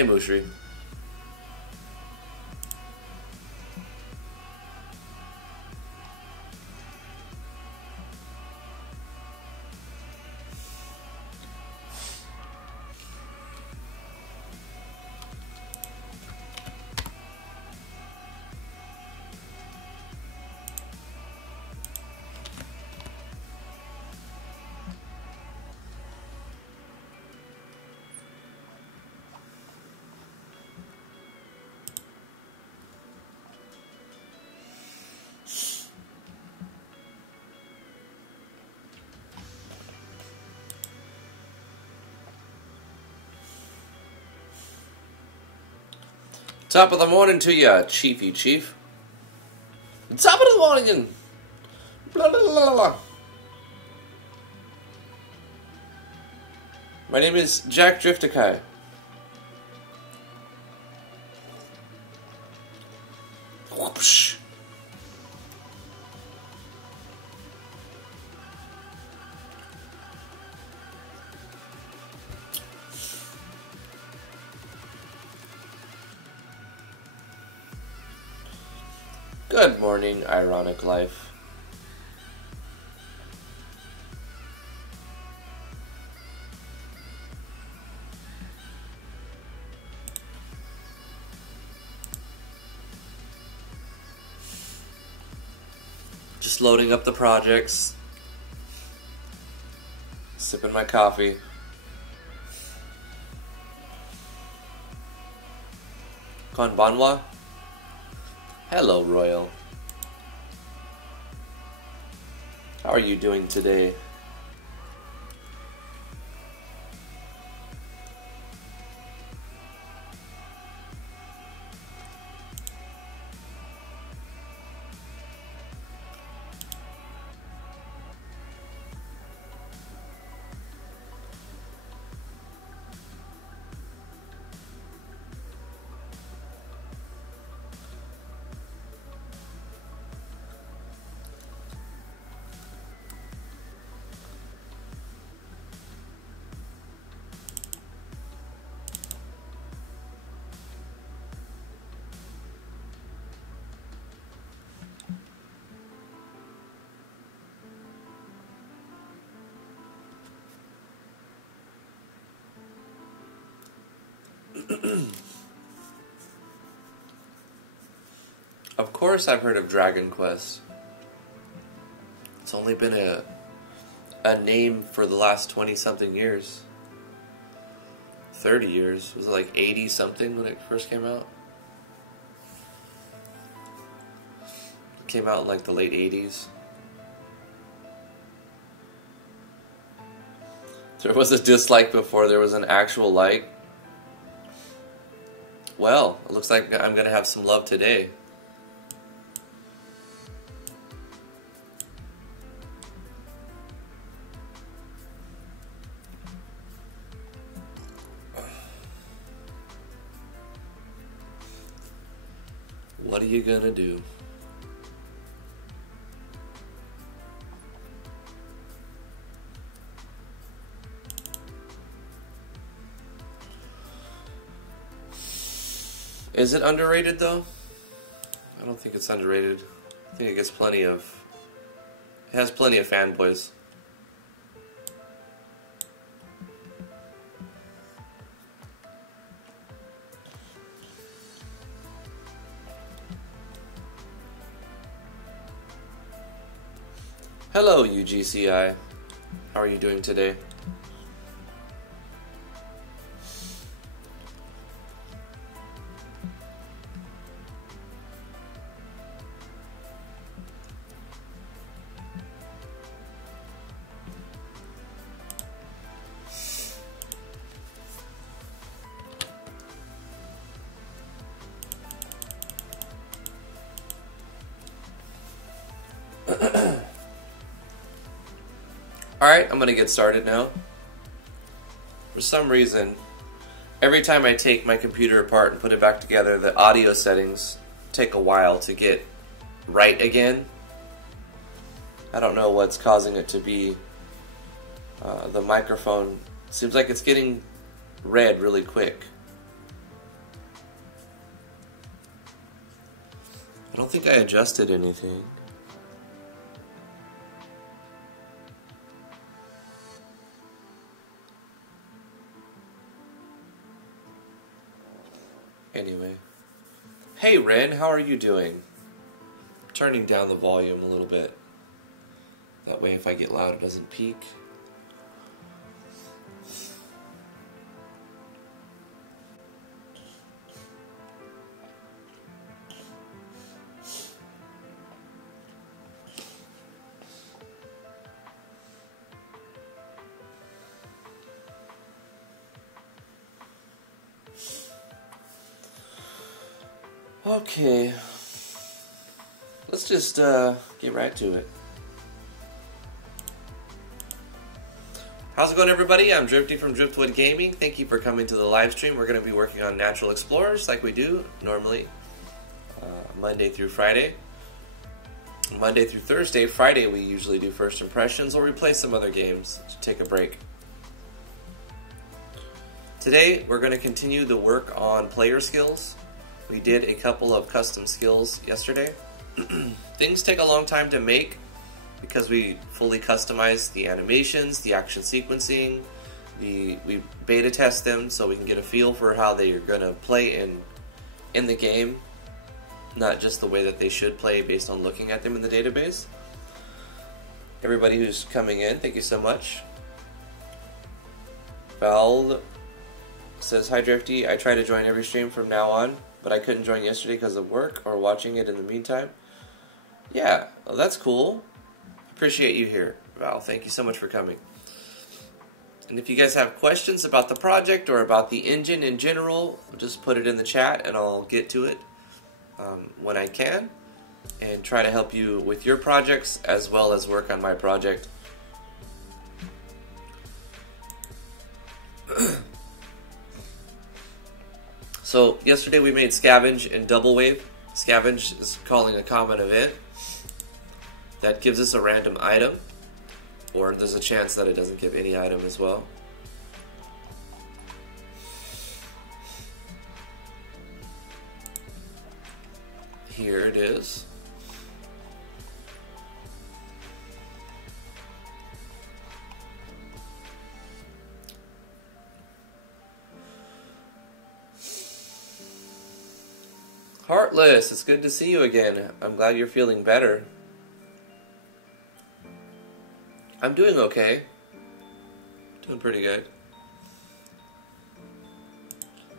Hey, Mushri. Top of the morning to ya, Chiefy Chief. Top of the morning. Blah, blah, blah, blah. My name is Jack Driftikai. Whoopsh. Good morning, ironic life. Just loading up the projects. Sipping my coffee. Konbanwa? Hello, Royal. How are you doing today? Of course I've heard of Dragon Quest. It's only been a name for the last 20-something years. 30 years. Was it like 80-something when it first came out? It came out in like the late 80s. There was a dislike before there was an actual like. Well, it looks like I'm going to have some love today. What are you going to do? Is it underrated though? I don't think it's underrated. I think it gets plenty of... It has plenty of fanboys. Hello, UGCI. How are you doing today? Alright, I'm going to get started now. For some reason, every time I take my computer apart and put it back together, the audio settings take a while to get right again. I don't know what's causing it to be. The microphone seems like it's getting red really quick. don't think I adjusted anything. Anyway. Hey Ren, how are you doing? Turning down the volume a little bit. That way if I get loud it doesn't peak. Okay, let's just get right to it. How's it going, everybody? I'm Drifty from Driftwood Gaming. Thank you for coming to the live stream. We're going to be working on Natural Explorers like we do normally, Monday through Friday. Monday through Thursday. Friday we usually do First Impressions, or we play some other games to take a break. Today we're going to continue the work on player skills. We did a couple of custom skills yesterday. Things take a long time to make because we fully customize the animations, the action sequencing. We beta test them so we can get a feel for how they are going to play in the game, not just the way that they should play based on looking at them in the database. Everybody who's coming in, thank you so much. Val says, hi Drifty, I try to join every stream from now on, but I couldn't join yesterday because of work or watching it in the meantime. Yeah, well, that's cool. Appreciate you here, Val. Thank you so much for coming. And if you guys have questions about the project or about the engine in general, just put it in the chat and I'll get to it when I can and try to help you with your projects as well as work on my project. So yesterday we made Scavenge and Double Wave. Scavenge is calling a common event that gives us a random item, or there's a chance that it doesn't give any item as well. Here it is. Heartless, it's good to see you again. I'm glad you're feeling better. I'm doing okay. Doing pretty good.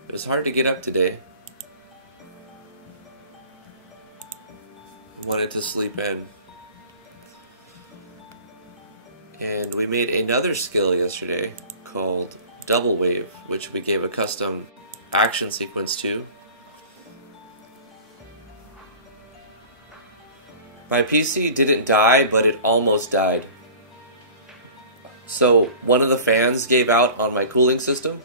It was hard to get up today. Wanted to sleep in. And we made another skill yesterday called Double Wave, which we gave a custom action sequence to. My PC didn't die, but it almost died. So one of the fans gave out on my cooling system,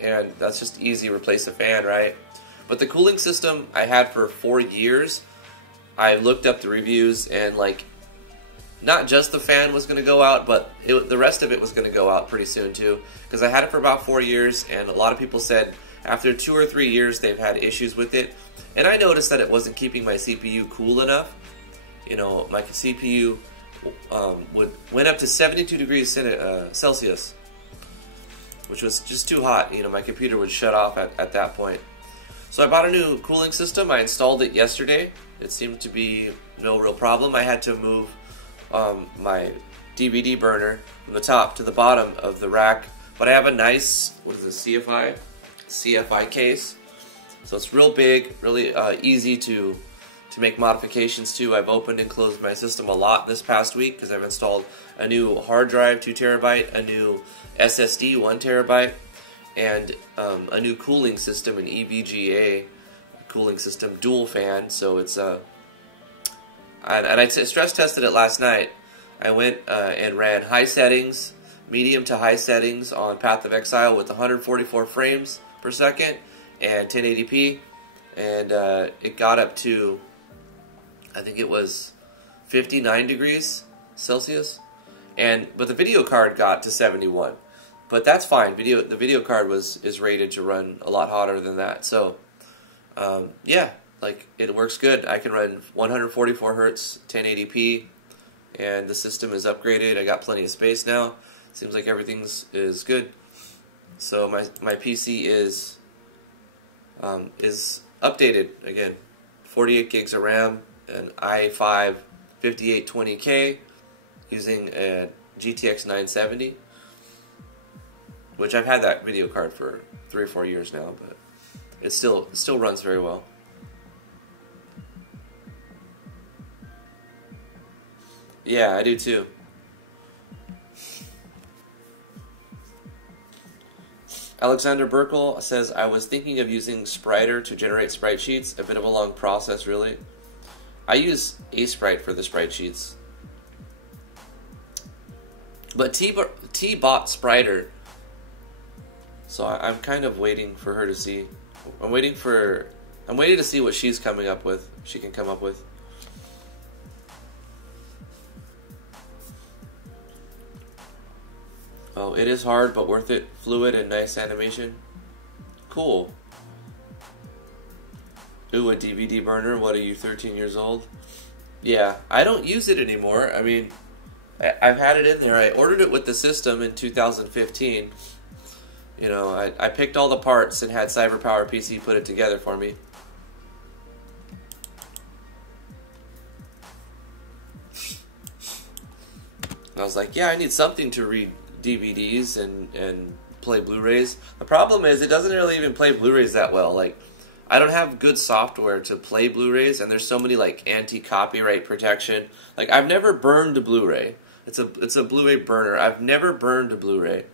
and that's just easy, replace a fan, right? But the cooling system I had for 4 years, I looked up the reviews and like, not just the fan was going to go out, but the rest of it was going to go out pretty soon too, because I had it for about 4 years, and a lot of people said after 2 or 3 years they've had issues with it, and I noticed that it wasn't keeping my CPU cool enough. You know, my CPU went up to 72 degrees Celsius, which was just too hot. You know, my computer would shut off at that point. So I bought a new cooling system. I installed it yesterday. It seemed to be no real problem. I had to move my DVD burner from the top to the bottom of the rack, but I have a nice, what is this, CFI case. So it's real big, really easy to make modifications to. I've opened and closed my system a lot this past week because I've installed a new hard drive, 2 terabyte, a new SSD, 1 terabyte, and a new cooling system, an EVGA cooling system, dual fan. So it's and I stress tested it last night. I went and ran high settings, medium to high settings on Path of Exile with 144 frames per second and 1080p, and it got up to, I think it was 59 degrees Celsius, but the video card got to 71. But that's fine. The video card is rated to run a lot hotter than that. So yeah, like, it works good. I can run 144 hertz, 1080p, and the system is upgraded. I got plenty of space now. Seems like everything's is good. So my PC is updated again. 48 gigs of RAM, an i5 5820K using a GTX 970, which I've had that video card for 3 or 4 years now, but it still runs very well. Yeah, I do too. Alexander Burkle says, I was thinking of using Spriter to generate sprite sheets. A bit of a long process, really. I use A-Sprite for the sprite sheets. But T bought Spriter, so I'm kind of waiting for her to see. I'm waiting to see what she's coming up with. She can come up with. Oh, it is hard, but worth it. Fluid and nice animation. Cool. Ooh, a DVD burner. What are you, 13 years old? Yeah, I don't use it anymore. I mean, I've had it in there. I ordered it with the system in 2015. You know, I picked all the parts and had CyberPower PC put it together for me. I was like, yeah, I need something to read DVDs and play Blu-rays. The problem is it doesn't really even play Blu-rays that well. Like, I don't have good software to play Blu-rays, and there's so many like anti-copyright protection. Like, I've never burned a Blu-ray. It's a Blu-ray burner. I've never burned a Blu-ray,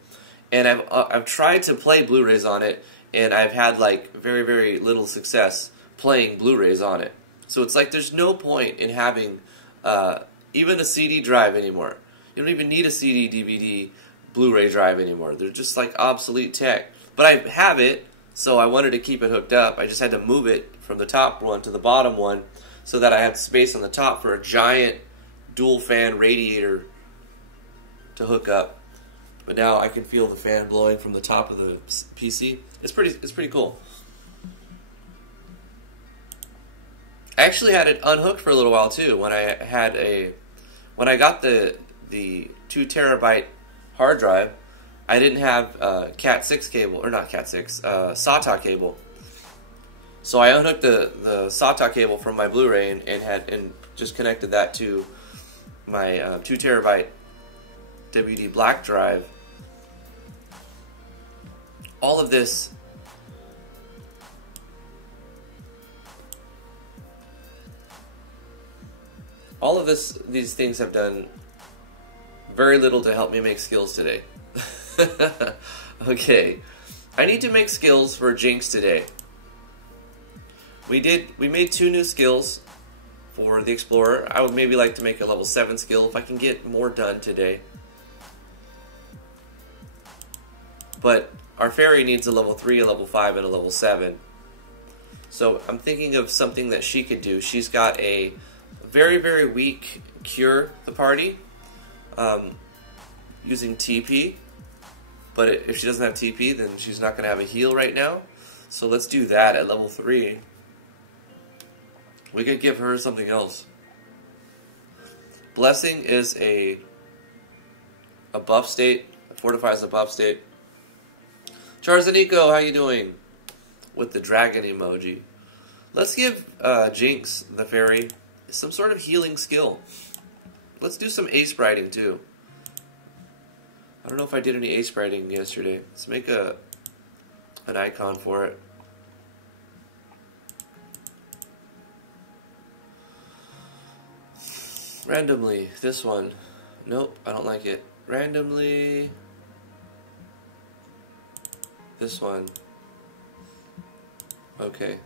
and I've tried to play Blu-rays on it, and I've had like very, very little success playing Blu-rays on it. So it's like there's no point in having even a CD drive anymore. You don't even need a CD, DVD, Blu-ray drive anymore. They're just like obsolete tech. But I have it, so I wanted to keep it hooked up. I just had to move it from the top one to the bottom one so that I had space on the top for a giant dual fan radiator to hook up. But now I can feel the fan blowing from the top of the PC. It's pretty cool. I actually had it unhooked for a little while too when I got the 2 terabyte hard drive. I didn't have Cat 6 cable, or not Cat 6, SATA cable. So I unhooked the SATA cable from my Blu-ray and just connected that to my 2 terabyte WD black drive. All of this these things have done very little to help me make skills today. Okay, I need to make skills for Jinx today. We made 2 new skills for the Explorer. I would maybe like to make a level 7 skill if I can get more done today. But our fairy needs a level 3, a level 5, and a level 7. So I'm thinking of something that she could do. She's got a very, very weak Cure the party using TP. But if she doesn't have TP, then she's not going to have a heal right now. So let's do that at level 3. We could give her something else. Blessing is a buff state. Fortifies a buff state. Charzanico, how you doing? With the dragon emoji. Let's give Jinx, the fairy, some sort of healing skill. Let's do some ace-brighting too. I don't know if I did any ace-brighting yesterday. Let's make an icon for it. Randomly, this one. Nope, I don't like it. Randomly, this one. Okay.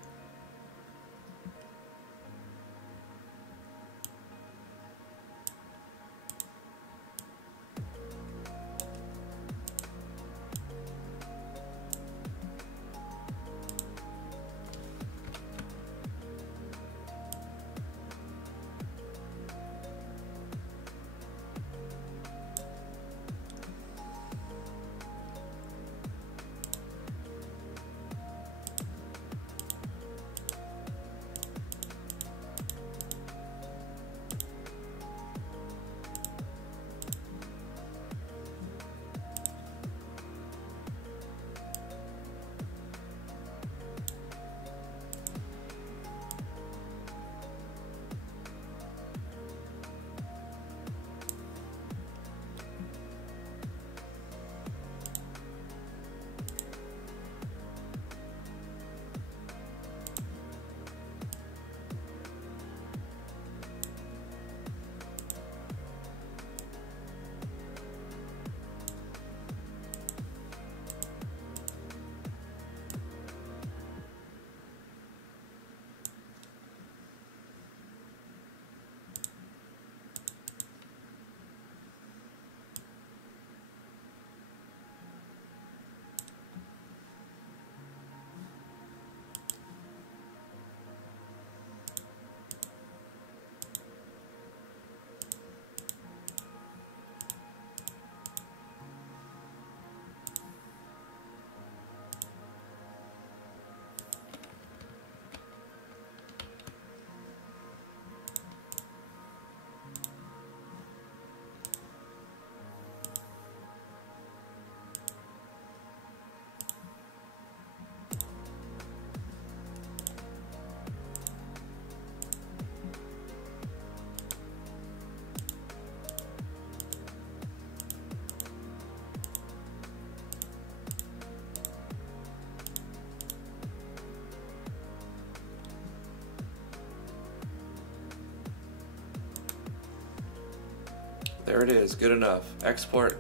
There it is, good enough. Export.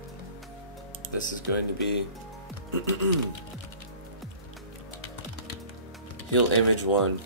This is going to be heal image 1.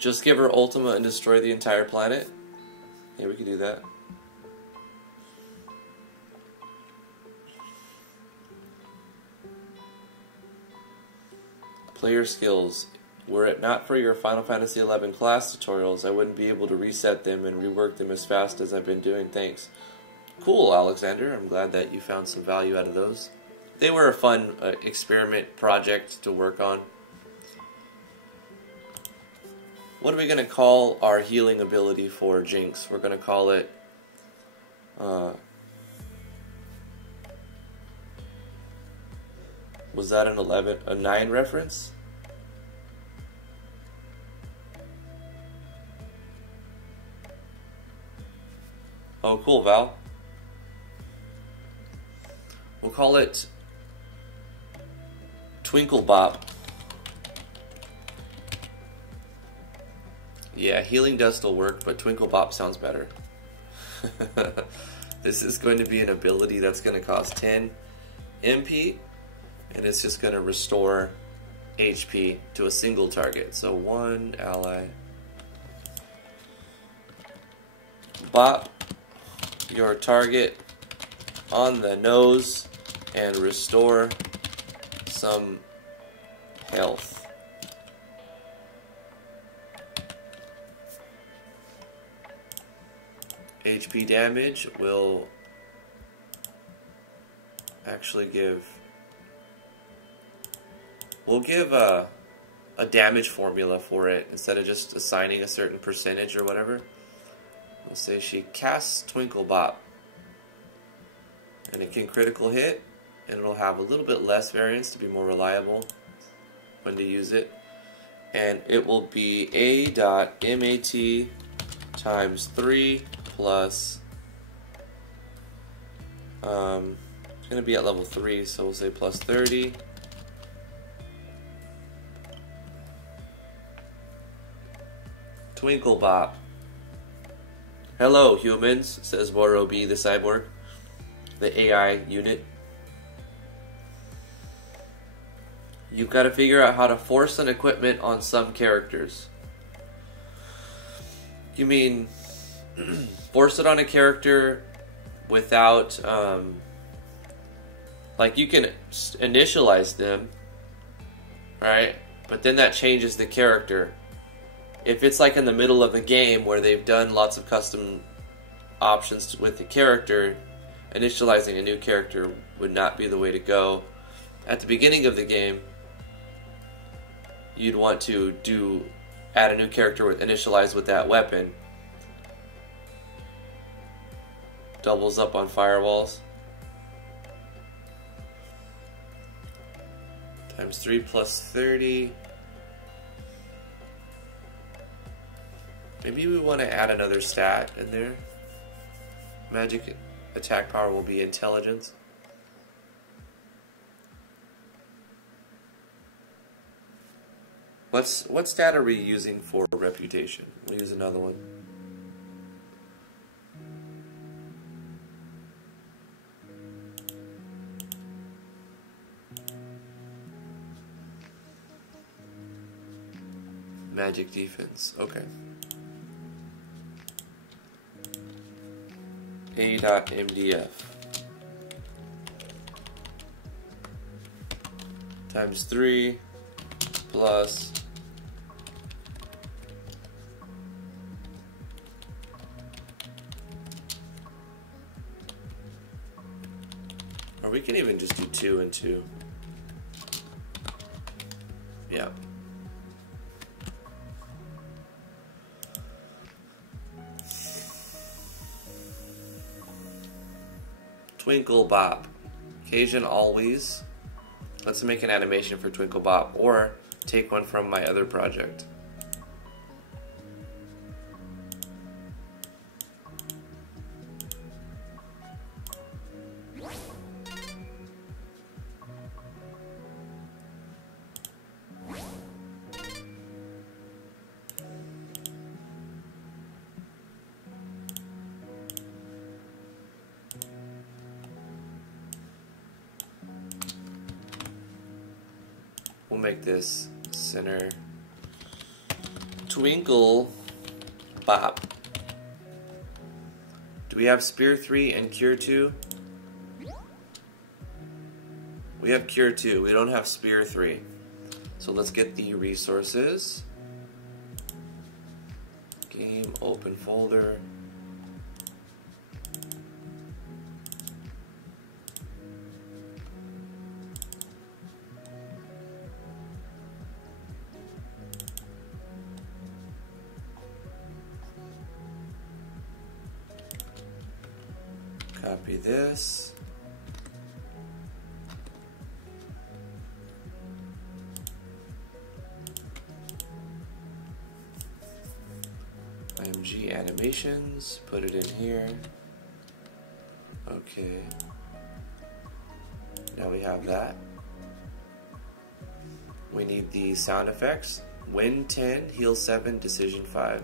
Just give her Ultima and destroy the entire planet? Yeah, we could do that. Player skills. Were it not for your Final Fantasy XI class tutorials, I wouldn't be able to reset them and rework them as fast as I've been doing. Thanks. Cool, Alexander. I'm glad that you found some value out of those. They were a fun experiment project to work on. What are we going to call our healing ability for Jinx? We're going to call it... was that a 9 reference? Oh, cool, Val. We'll call it Twinkle Bop. Yeah, healing does still work, but Twinkle Bop sounds better. This is going to be an ability that's going to cost 10 MP, and it's just going to restore HP to a single target. So 1 ally. Bop your target on the nose and restore some health. HP damage will actually give... We'll give a damage formula for it instead of just assigning a certain percentage or whatever. We'll say she casts Twinkle Bop. And it can critical hit, and it'll have a little bit less variance to be more reliable when to use it. And it will be A.MAT times 3 plus... it's going to be at level 3, so we'll say plus 30. Twinkle Bop. Hello, humans, says Moro B, the cyborg. The AI unit. You've got to figure out how to force an equipment on some characters. You mean force it on a character without, like you can initialize them, right? But then that changes the character. If it's like in the middle of the game where they've done lots of custom options with the character, initializing a new character would not be the way to go. At the beginning of the game, you'd want to add a new character with initialize with that weapon. Doubles up on firewalls. Times 3 plus 30. Maybe we want to add another stat in there. Magic attack power will be intelligence. What stat are we using for reputation? We'll use another one. Magic defense. Okay. A.MDF times 3 plus or we can even just do 2 and 2. Yeah. Twinkle Bop. Occasion always. Let's make an animation for Twinkle Bop or take one from my other project. We'll make this center Twinkle Bop. Do we have Spear 3 and Cure 2? We have Cure 2. We don't have Spear 3. So let's get the resources. Game, open folder. Copy this. IMG animations, put it in here. Okay. Now we have that. We need the sound effects. Win 10, heal 7, decision 5.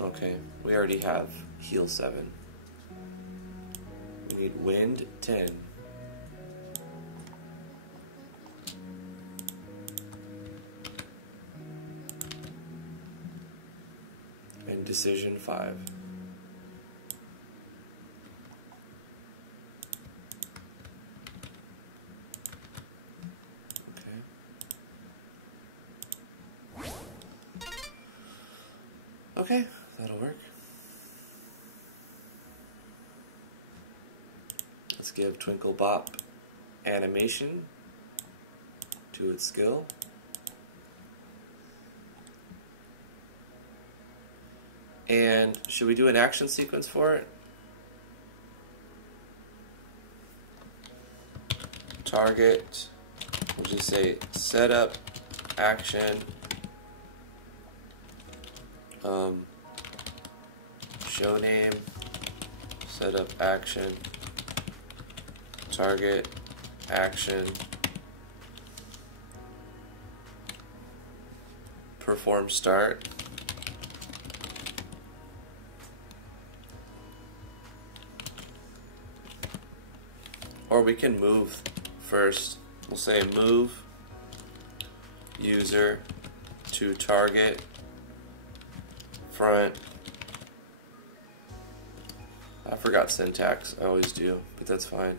Okay, we already have heal 7. We need wind 10. And decision 5. Okay, that'll work. Let's give Twinkle Bop animation to its skill. And should we do an action sequence for it? Target, we'll just say setup, action, show name, setup, action, target, action, perform start. Or we can move first. We'll say move user to target front. I forgot syntax. I always do, but that's fine.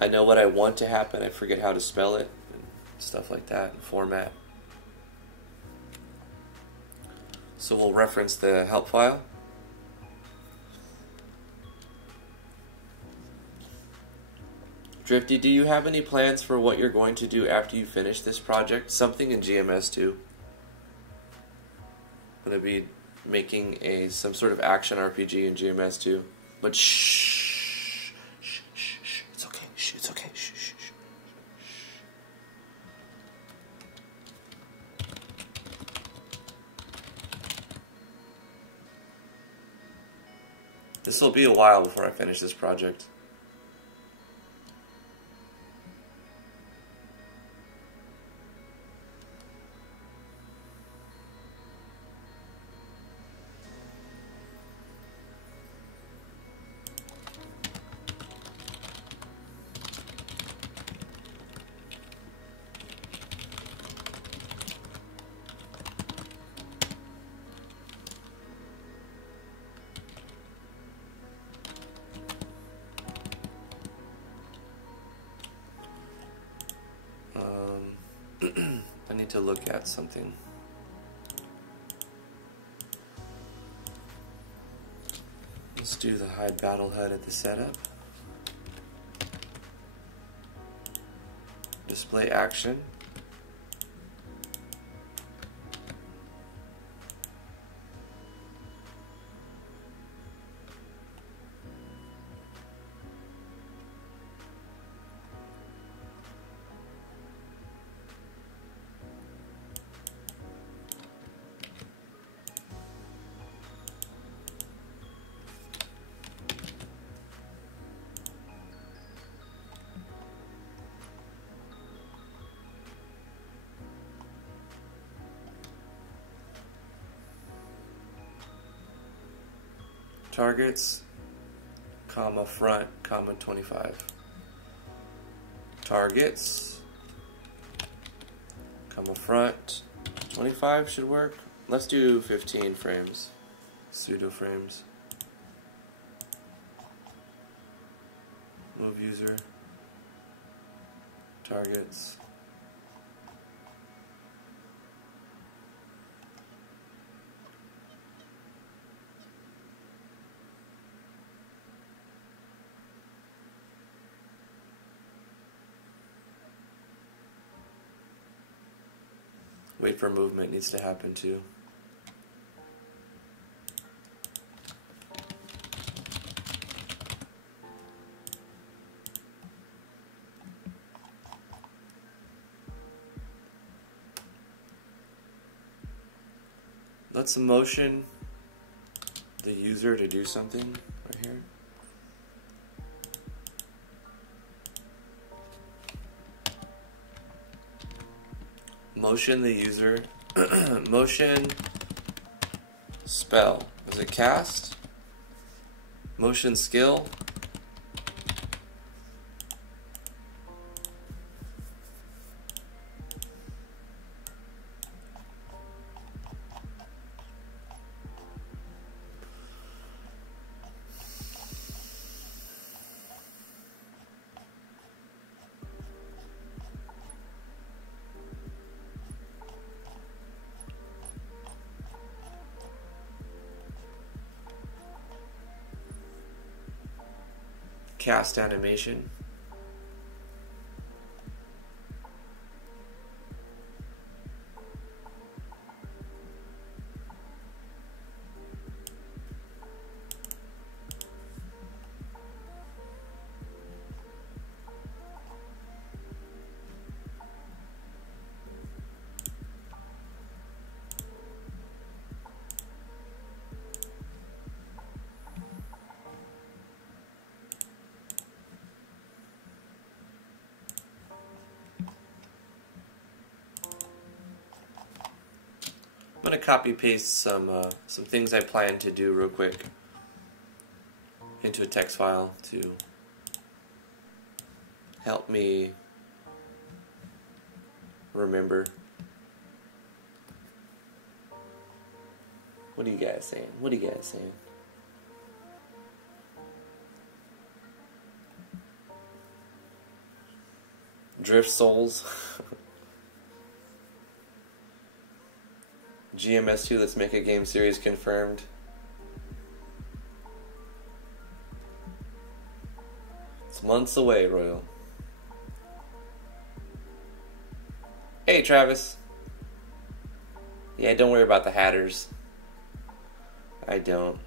I know what I want to happen. I forget how to spell it and stuff like that and format. So we'll reference the help file. Drifty, do you have any plans for what you're going to do after you finish this project? Something in GMS too. to be making some sort of action RPG in GMS2. But shh, it's okay. It's okay. Shh. This will be a while before I finish this project. I need to look at something. Let's do the hide battle HUD at the setup. Display action. Targets, comma, front, comma, 25. Targets, comma, front, 25 should work. Let's do 15 frames, pseudo frames. Move user, targets. Wait for movement needs to happen too. Let's motion the user to do something right here. Motion the user. Motion spell. Is it cast? Motion skill. Cast animation. I'm going to copy paste some things I plan to do real quick into a text file to help me remember. What are you guys saying? What are you guys saying? Drift Souls. GMS2, let's make a game series confirmed. It's months away, Royal. Hey, Travis. Yeah, don't worry about the hatters. I don't.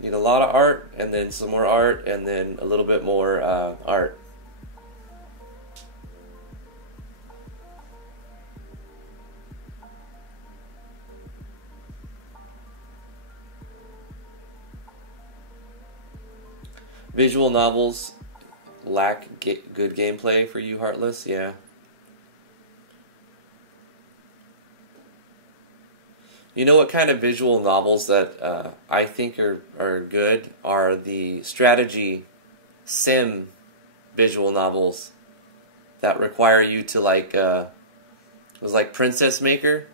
Need a lot of art, and then some more art, and then a little bit more art. Visual novels lack good gameplay for you, Heartless? Yeah. You know what kind of visual novels that I think are good are the strategy sim visual novels that require you to like, it was like Princess Maker.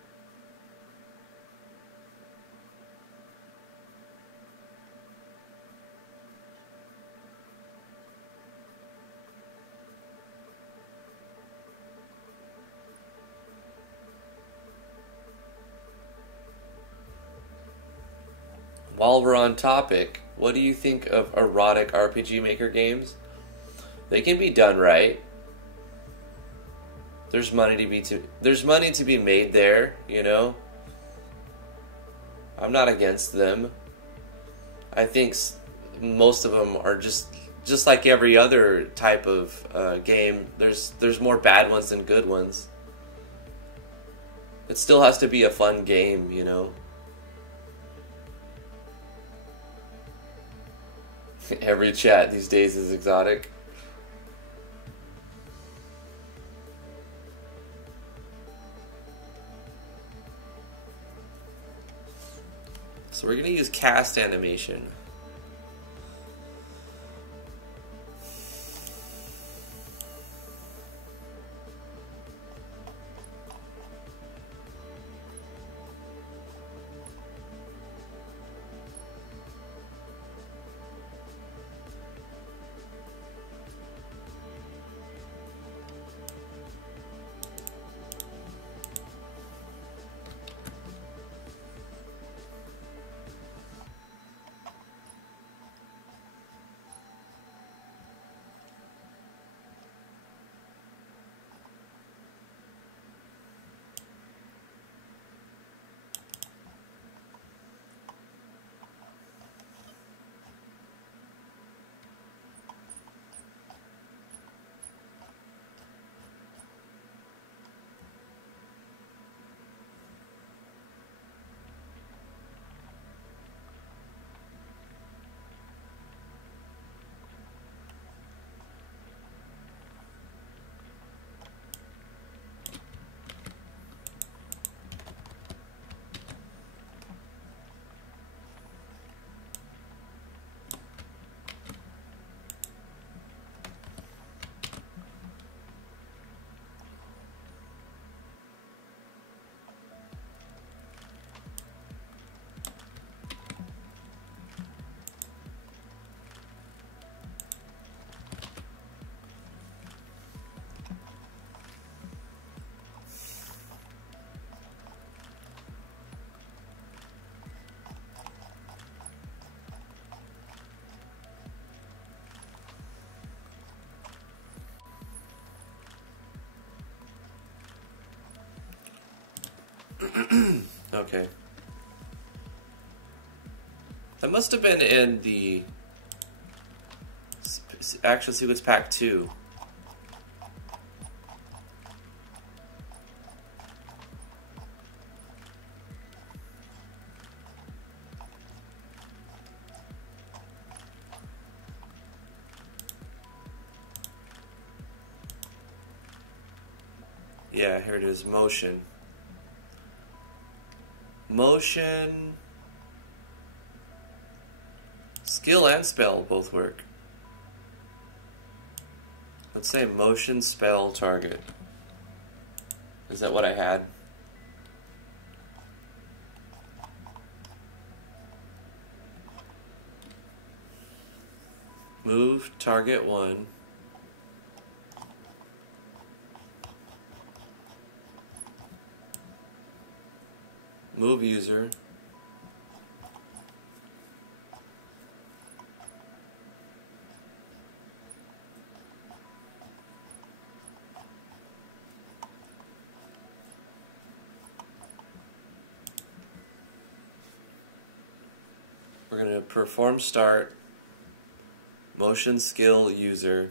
While we're on topic, what do you think of erotic RPG Maker games? They can be done right. There's money to be made there, you know. I'm not against them. I think most of them are just like every other type of game. There's more bad ones than good ones. It still has to be a fun game, you know. Every chat these days is exotic. So we're going to use cast animation. Okay. That must have been in the Action Sequence Pack 2. Yeah, here it is, motion. Motion, skill and spell both work. Let's say motion, spell, target. Is that what I had? Move, target 1. Move user. We're going to perform start, motion skill user,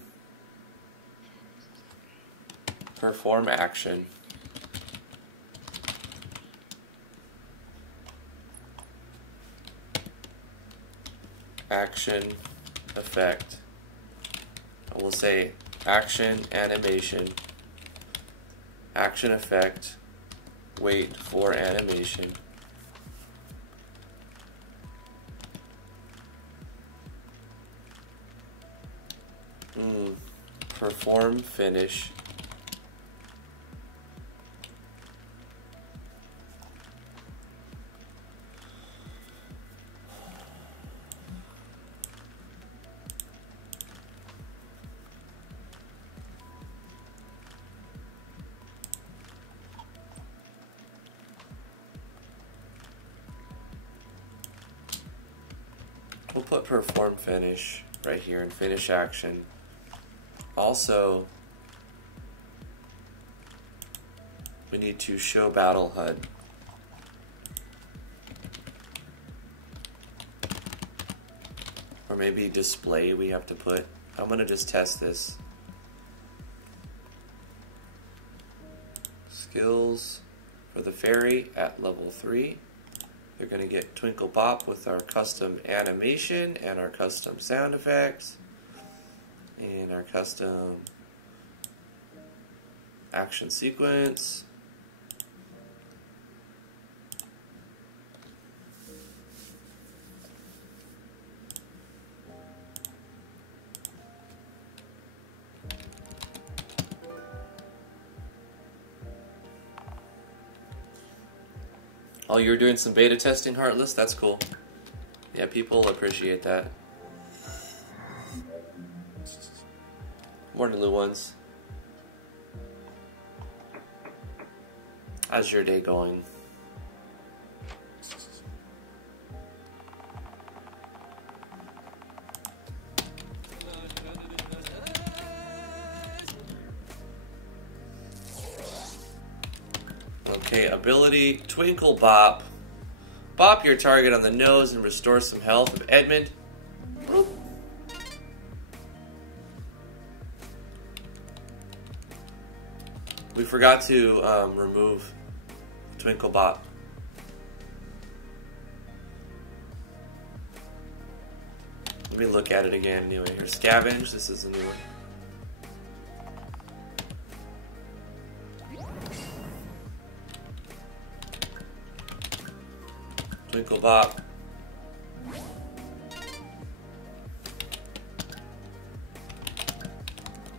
perform action, action effect. I will say action animation, action effect, wait for animation. Perform finish. We'll put perform finish right here and finish action. Also, we need to show battle HUD. Or maybe display we have to put. I'm going to just test this. Skills for the fairy at level 3. They're going to get Twinkle Bop with our custom animation and our custom sound effects. And our custom action sequence. Oh, you're doing some beta testing, Heartless? That's cool. Yeah, people appreciate that. Morning, little ones. How's your day going? Okay, ability, Twinkle Bop. Bop your target on the nose and restore some health of Edmund. We forgot to remove Twinkle Bop. Let me look at it again anyway. Here, Scavenge, this is a new one. Twinkle Bop.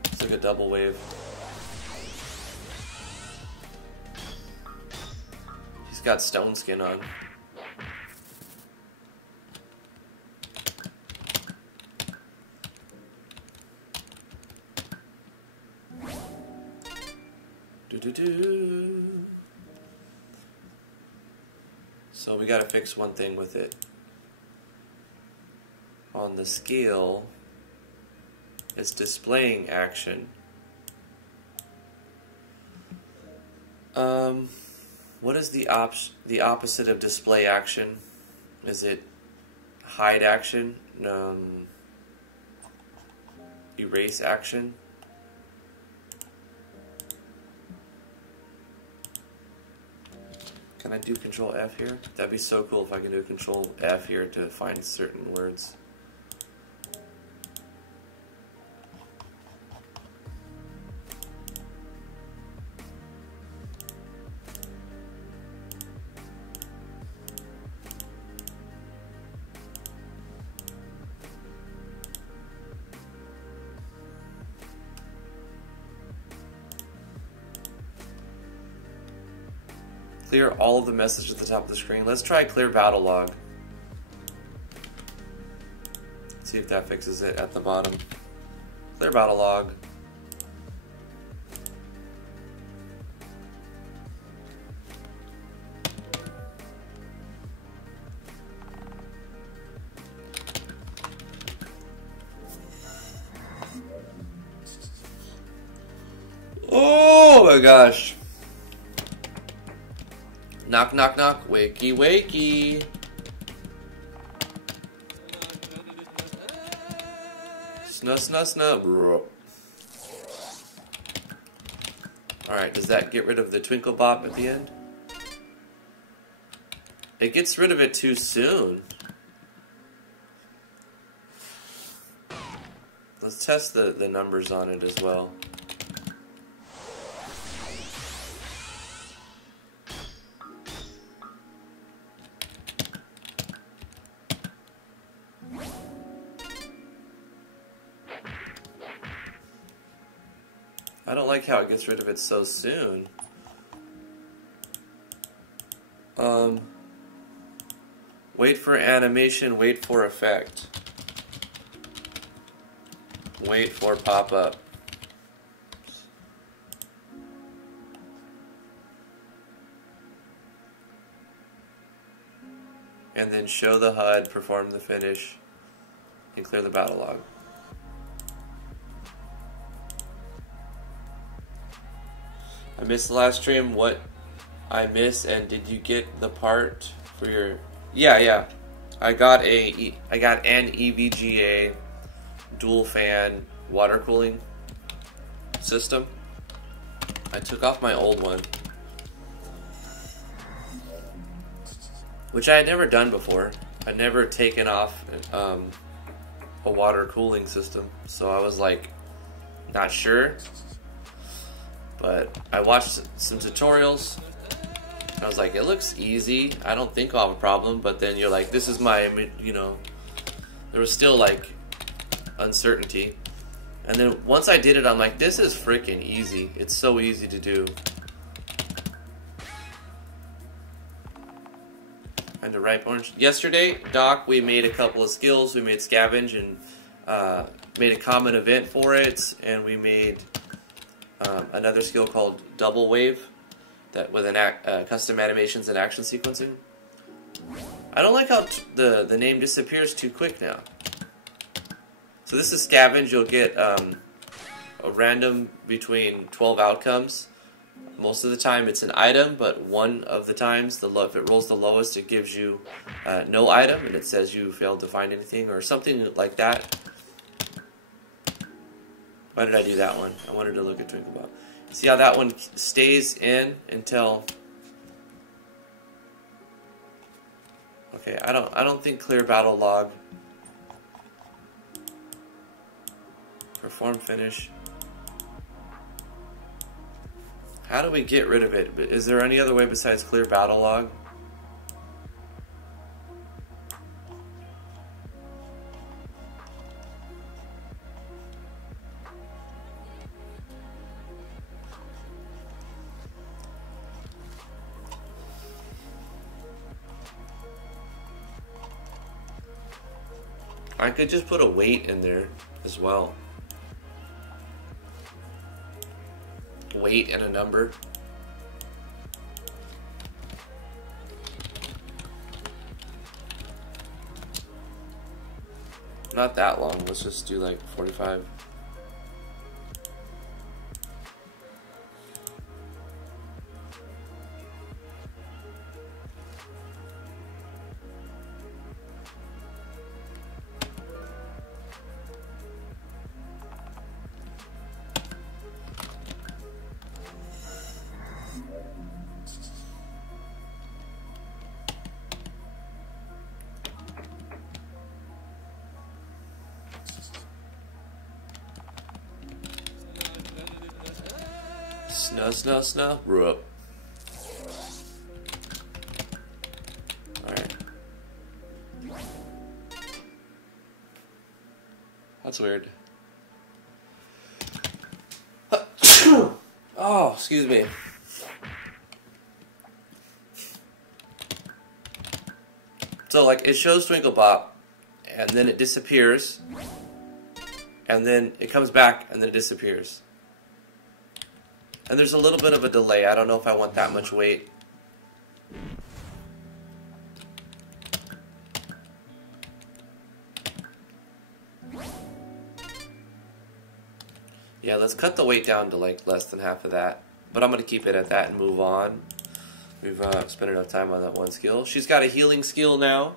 It's like a double wave. He's got stone skin on. So we gotta fix one thing with it. On the scale, it's displaying action. What is the opposite of display action? Is it hide action? Erase action? Can I do Control F here? That'd be so cool if I could do Control F here to find certain words. Clear all of the message at the top of the screen. Let's try clear battle log. See if that fixes it at the bottom. Clear battle log. Oh my gosh. Knock, knock, knock. Wakey, wakey. Snub. Alright, does that get rid of the Twinkle Bop at the end? It gets rid of it too soon. Let's test the numbers on it as well. I don't like how it gets rid of it so soon. Wait for animation, wait for effect. Wait for pop-up. And then show the HUD, perform the finish, and clear the battle log. I missed the last stream. What I missed, and did you get the part for your... Yeah. I got an EVGA dual fan water cooling system. I took off my old one, which I had never done before. I'd never taken off a water cooling system, so I was like, not sure. But I watched some tutorials, and I was like, it looks easy. I don't think I'll have a problem. But then you're like, this is my, you know, there was still like uncertainty. And then once I did it, I'm like, this is freaking easy. It's so easy to do. And the ripe orange. Yesterday, Doc, we made a couple of skills. We made scavenge and made a common event for it, and we made another skill called double wave, that with an custom animations and action sequencing. I don't like how the name disappears too quick now. So this is scavenge. You'll get a random between 12 outcomes. Most of the time it's an item, but one of the times, if it rolls the lowest, it gives you no item, and it says you failed to find anything or something like that. Why did I do that one? I wanted to look at Twinkle Bop. See how that one stays in until... Okay, I don't think clear battle log. Perform finish. How do we get rid of it? Is there any other way besides clear battle log? I could just put a weight in there as well. Weight and a number. Not that long. Let's just do like 45. Snow. Rup. Alright. That's weird. Oh, excuse me. So, like, it shows Twinkle Bop, and then it disappears, and then it comes back, and then it disappears. And there's a little bit of a delay. I don't know if I want that much weight. Yeah, let's cut the weight down to like less than half of that. But I'm going to keep it at that and move on. We've spent enough time on that one skill. She's got a healing skill now.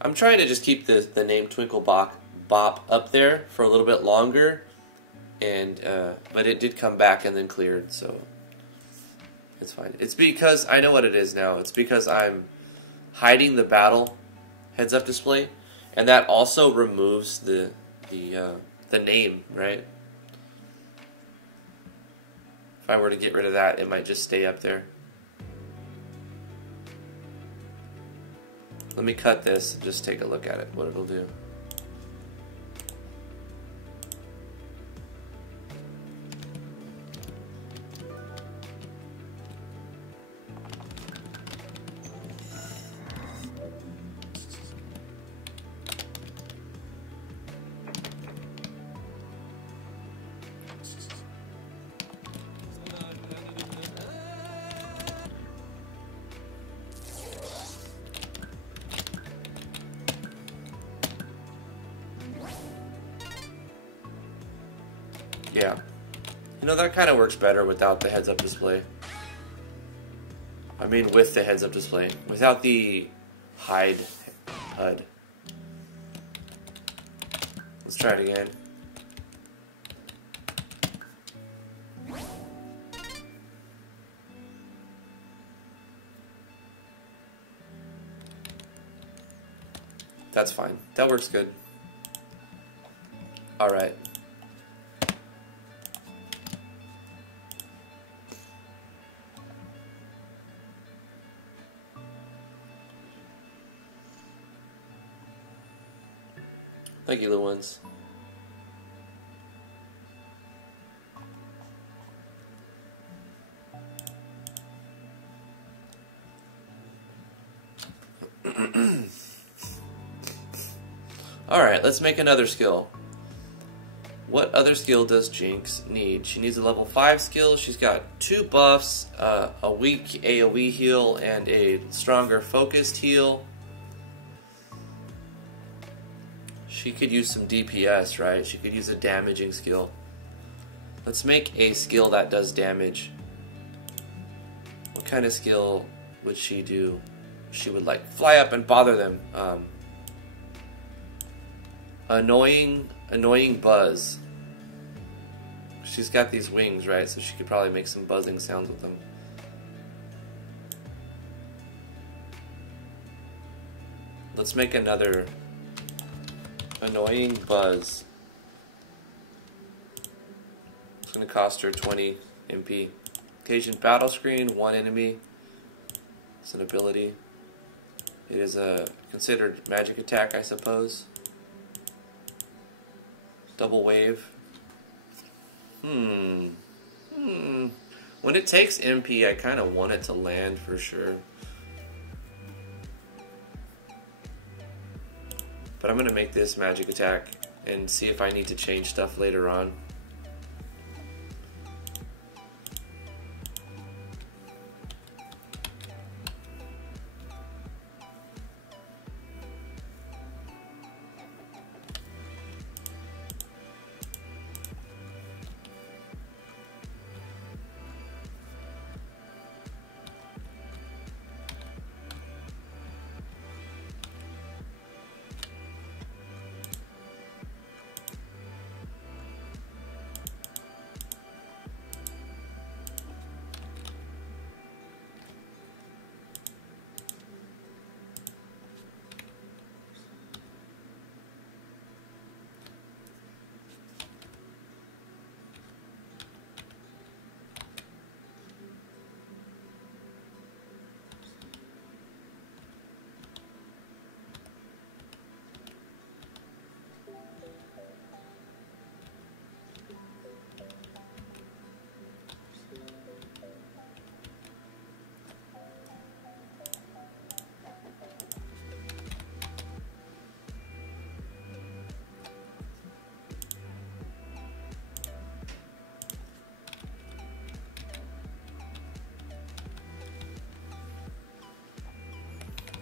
I'm trying to just keep the name Twinkle Bop bop up there for a little bit longer, and but it did come back and then cleared, so it's fine. It's because I know what it is now. It's because I'm hiding the battle heads-up display, and that also removes the name, right? If I were to get rid of that, it might just stay up there. Let me cut this and just take a look at it, what it'll do. Yeah, you know, that kind of works better without the heads-up display. I mean, with the heads-up display, without the hide HUD. Let's try it again. That's fine. That works good. All right. Thank you, little ones. Alright, let's make another skill. What other skill does Jinx need? She needs a level 5 skill. She's got 2 buffs, a weak AoE heal, and a stronger focused heal. She could use some DPS, right? She could use a damaging skill. Let's make a skill that does damage. What kind of skill would she do? She would like fly up and bother them. Annoying buzz. She's got these wings, right? So she could probably make some buzzing sounds with them. Let's make another annoying buzz. It's going to cost her 20 MP. Occasion battle screen, 1 enemy. It's an ability. It is a considered magic attack, I suppose. Double wave. When it takes MP, I kind of want it to land for sure. But I'm going to make this magic attack and see if I need to change stuff later on.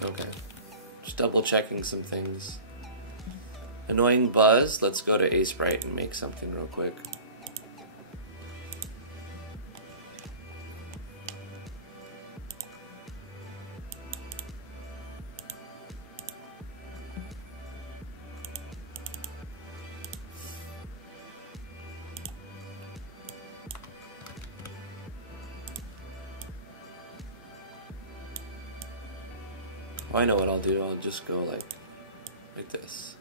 Okay, just double checking some things. Annoying buzz, let's go to A-Sprite and make something real quick. Oh, I know what I'll do. I'll just go like this.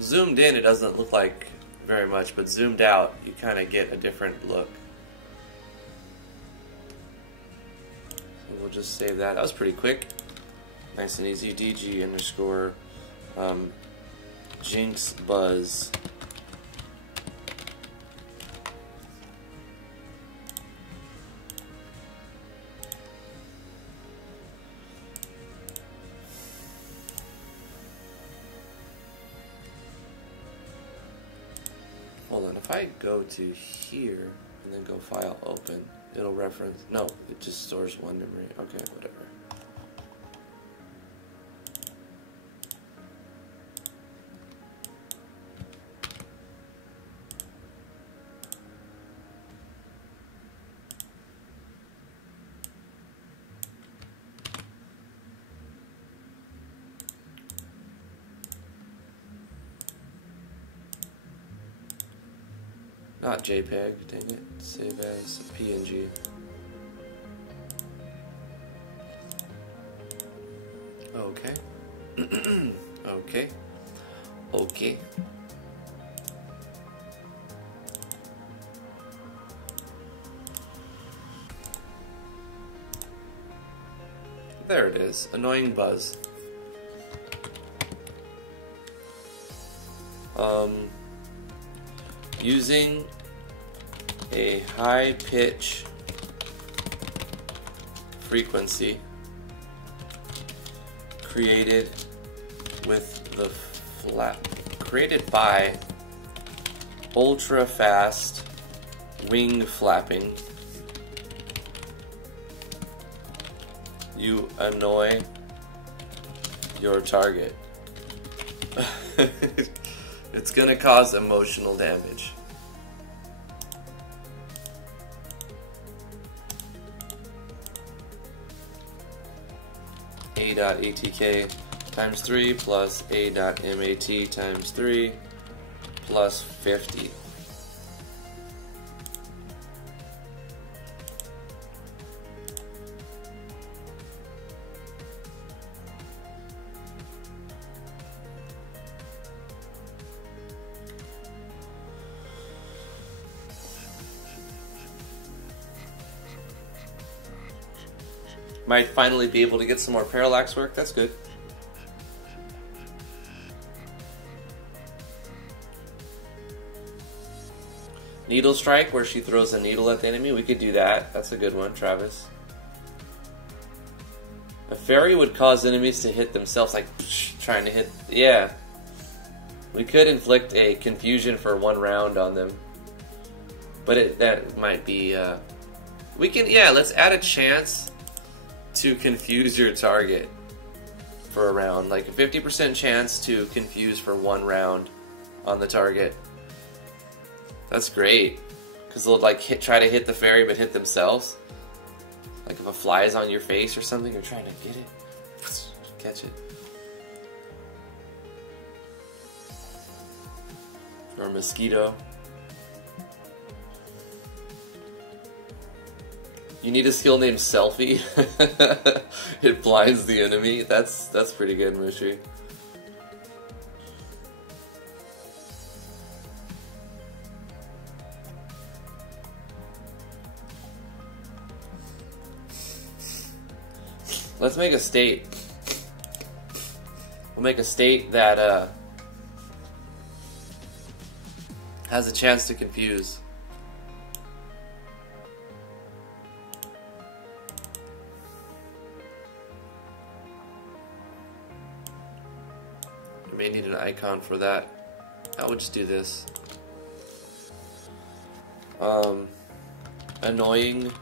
Zoomed in, it doesn't look like very much, but zoomed out, you kind of get a different look. So we'll just save that. That was pretty quick. Nice and easy. DG underscore Jinx Buzz. Hold on, if I go to here and then go file open, it'll reference, no, it just stores one memory. Okay, whatever. Not JPEG, dang it. Save as PNG. Okay. Okay. Okay. There it is. Annoying buzz. Using a high pitch frequency created by ultra fast wing flapping, you annoy your target. It's gonna cause emotional damage. A.ATK times 3 plus A.MAT times 3 plus 50. Might finally be able to get some more parallax work. That's good. Needle strike, where she throws a needle at the enemy. We could do that. That's a good one, Travis. A fairy would cause enemies to hit themselves, like trying to hit. Yeah. We could inflict a confusion for 1 round on them. But that might be. We can. Yeah, let's add a chance to confuse your target for a round, like a 50% chance to confuse for 1 round on the target. That's great, because they'll like try to hit the fairy but hit themselves. Like if a fly is on your face or something, you're trying to get it, catch it. Or mosquito. You need a skill named Selfie. It blinds the enemy. That's pretty good, Mushi. Let's make a state. We'll make a state that has a chance to confuse. You may need an icon for that. I would just do this. Annoying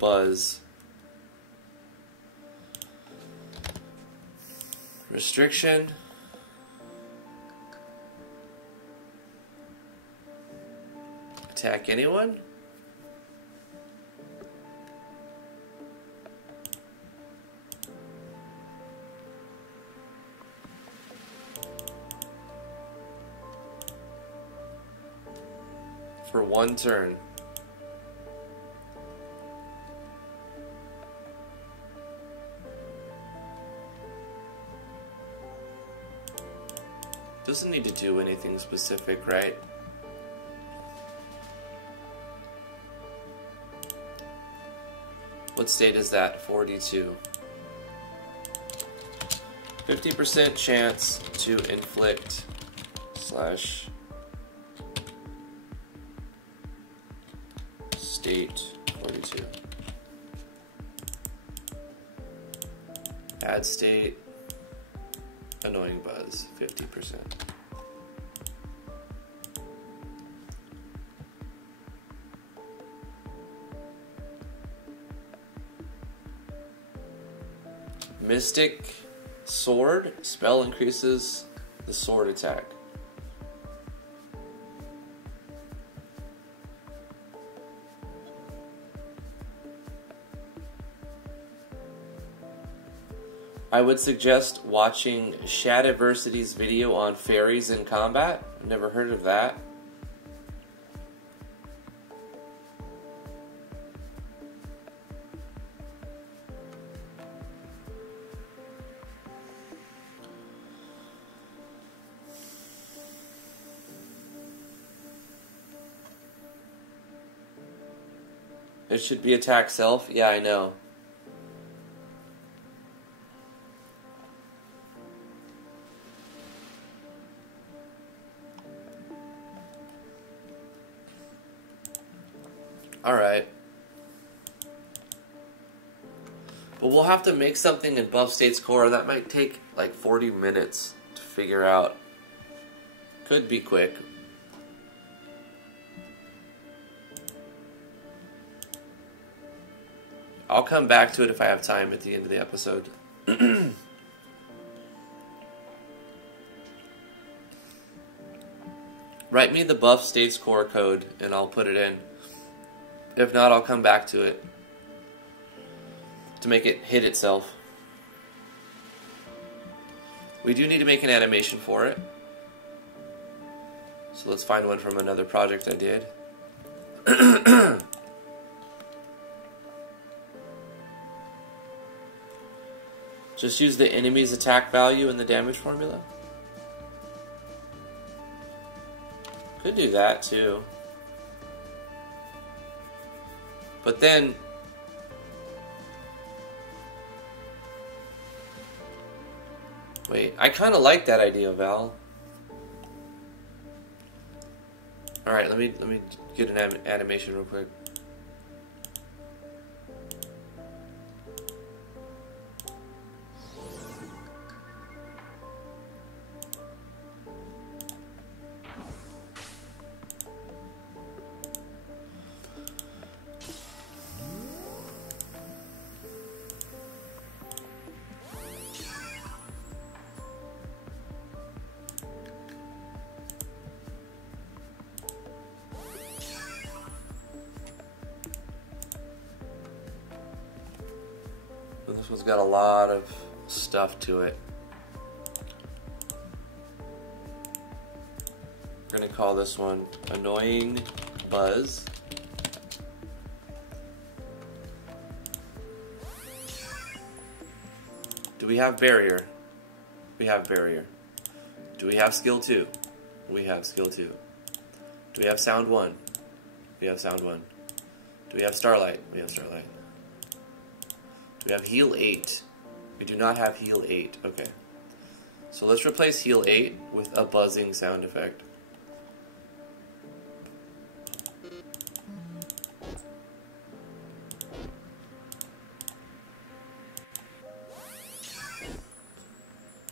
buzz. Restriction. Attack anyone? For 1 turn. Doesn't need to do anything specific, right? What state is that? 42. 50% chance to inflict / state 42. Add state. Annoying buzz, 50%. Mystic Sword. Spell increases the sword attack. I would suggest watching Shadiversity's video on fairies in combat. I've never heard of that. It should be attack self? Yeah, I know. Alright. But we'll have to make something in Buff State's core. That might take like 40 minutes to figure out. Could be quick. I'll come back to it if I have time at the end of the episode. Write me the Buff State's core code and I'll put it in. If not, I'll come back to it to make it hit itself. We do need to make an animation for it. So let's find one from another project I did. Just use the enemy's attack value in the damage formula. Could do that too. But then wait, I kind of like that idea, Val. All right, let me get an animation real quick. This one's got a lot of stuff to it. We're gonna call this one Annoying Buzz. Do we have Barrier? We have Barrier. Do we have Skill 2? We have Skill 2. Do we have Sound 1? We have Sound 1. Do we have Starlight? We have Starlight. Do we have Heal 8? We do not have Heal 8. Okay. So let's replace Heal 8 with a buzzing sound effect.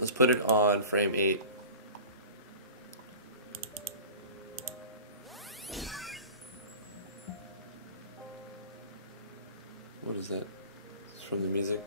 Let's put it on frame 8. What is that? It's from the music.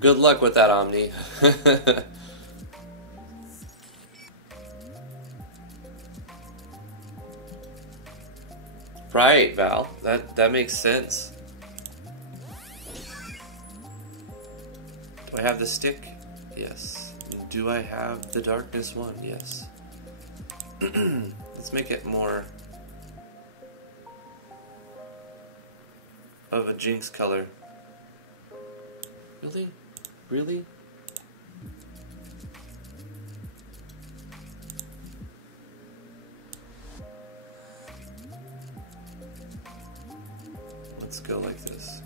Good luck with that, Omni. Right, Val. That makes sense. Do I have the stick? Yes. Do I have the darkness one? Yes. Let's make it more of a Jinx color. Really? Really? Let's go like this.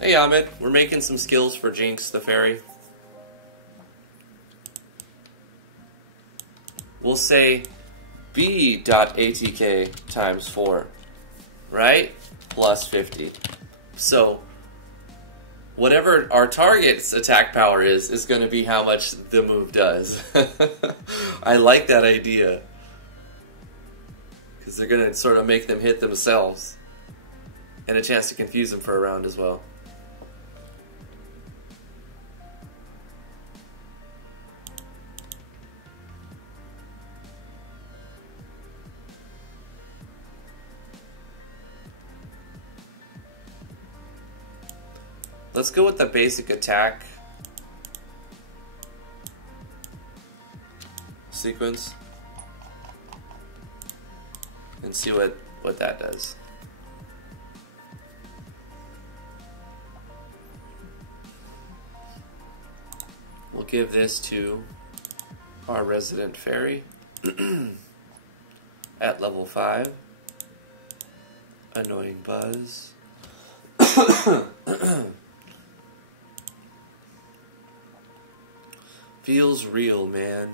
Hey Ahmed, we're making some skills for Jinx the Fairy. We'll say b.atk times 4, right? Plus 50. So, whatever our target's attack power is going to be how much the move does. I like that idea. Because they're going to sort of make them hit themselves. And a chance to confuse them for a round as well. Let's go with the basic attack sequence and see what that does. We'll give this to our resident fairy at level 5. Annoying Buzz. Feels real, man.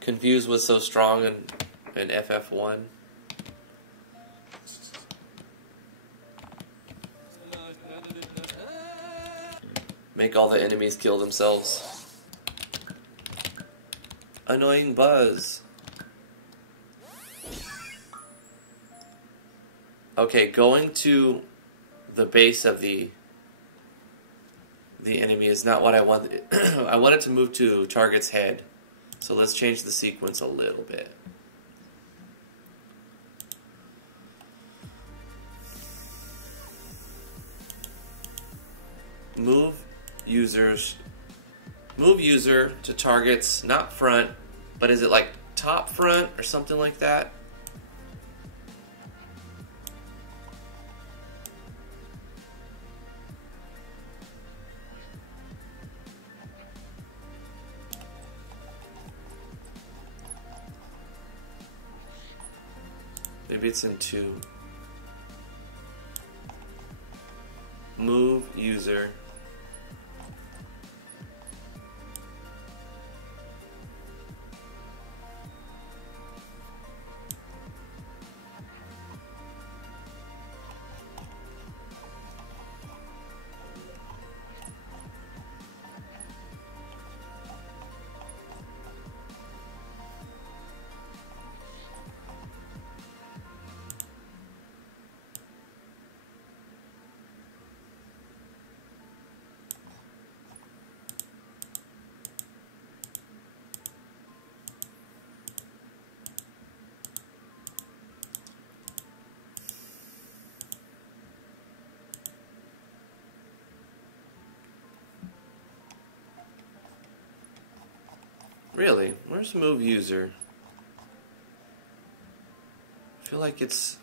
Confused was so strong in FF1. Make all the enemies kill themselves. Annoying Buzz. Okay, going to the base of the enemy is not what I wanted. I wanted to move to target's head. So let's change the sequence a little bit. Move user to targets, not front, but is it like top front or something like that? Maybe it's in 2. move user Really? Where's move user? I feel like it's...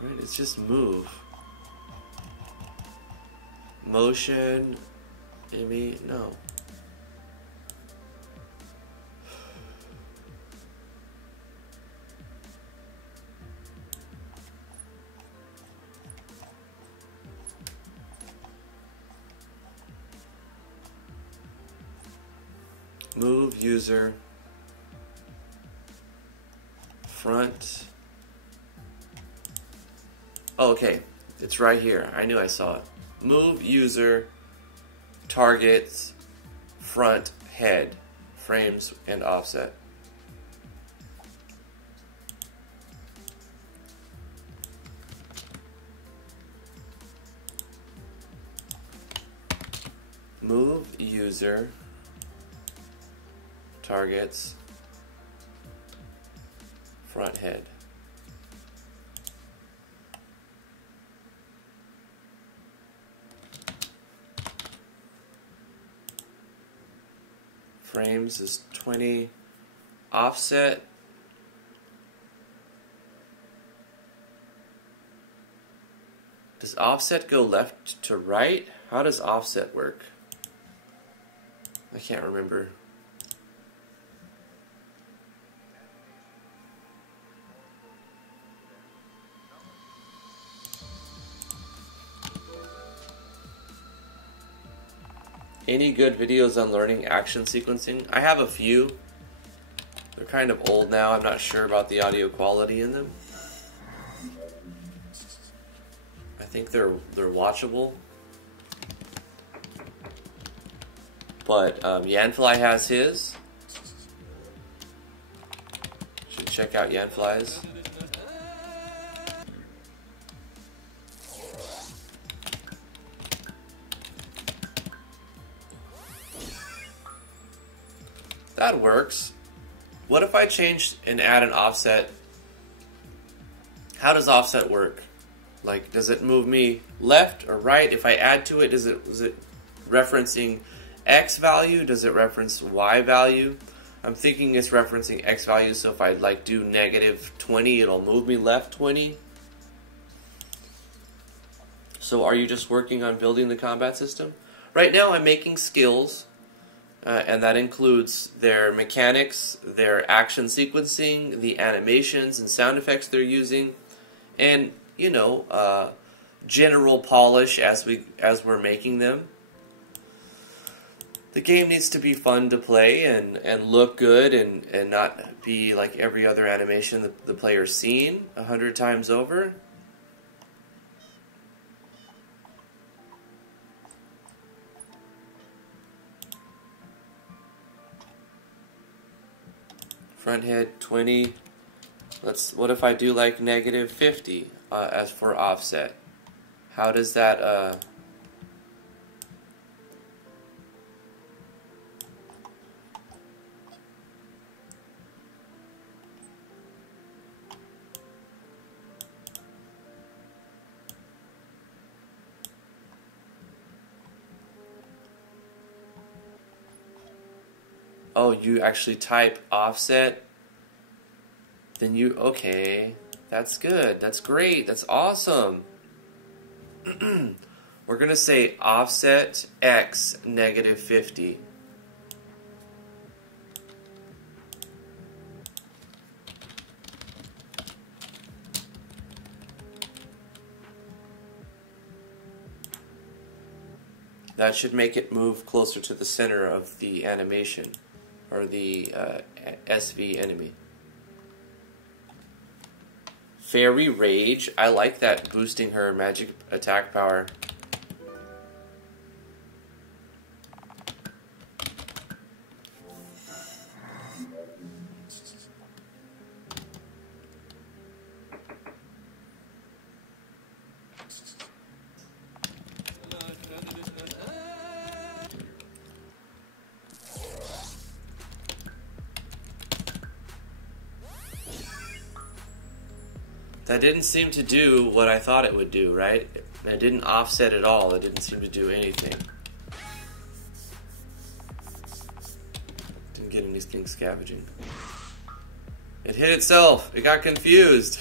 Right, it's just move. Motion, Amy, no. Move user front. Oh, okay, it's right here. I knew I saw it. Move user targets front head frames and offset. Move user targets front head. Frames is 20. Offset. Does offset go left to right? How does offset work? I can't remember. Any good videos on learning action sequencing? I have a few. They're kind of old now. I'm not sure about the audio quality in them. I think they're watchable. But Yanfly has his. Should check out Yanfly's. That works. What if I change and add an offset? How does offset work? Like, does it move me left or right? If I add to it, is it referencing X value? Does it reference Y value? I'm thinking it's referencing X value, so if I like do negative 20, it'll move me left 20. So are you just working on building the combat system? Right now I'm making skills. And that includes their mechanics, their action sequencing, the animations and sound effects they're using, and you know, general polish as we're making them. The game needs to be fun to play and look good and not be like every other animation that the player's seen 100 times over. Front head 20. What if I do like negative 50 as for offset? How does that Oh, you actually type offset? Then okay, that's good, that's great, that's awesome. We're gonna say offset X negative 50. That should make it move closer to the center of the animation, or the SV enemy. Fairy Rage, I like that, boosting her magic attack power. That didn't seem to do what I thought it would do, right? It didn't offset at all. It didn't seem to do anything. Didn't get anything scavenging. It hit itself. It got confused.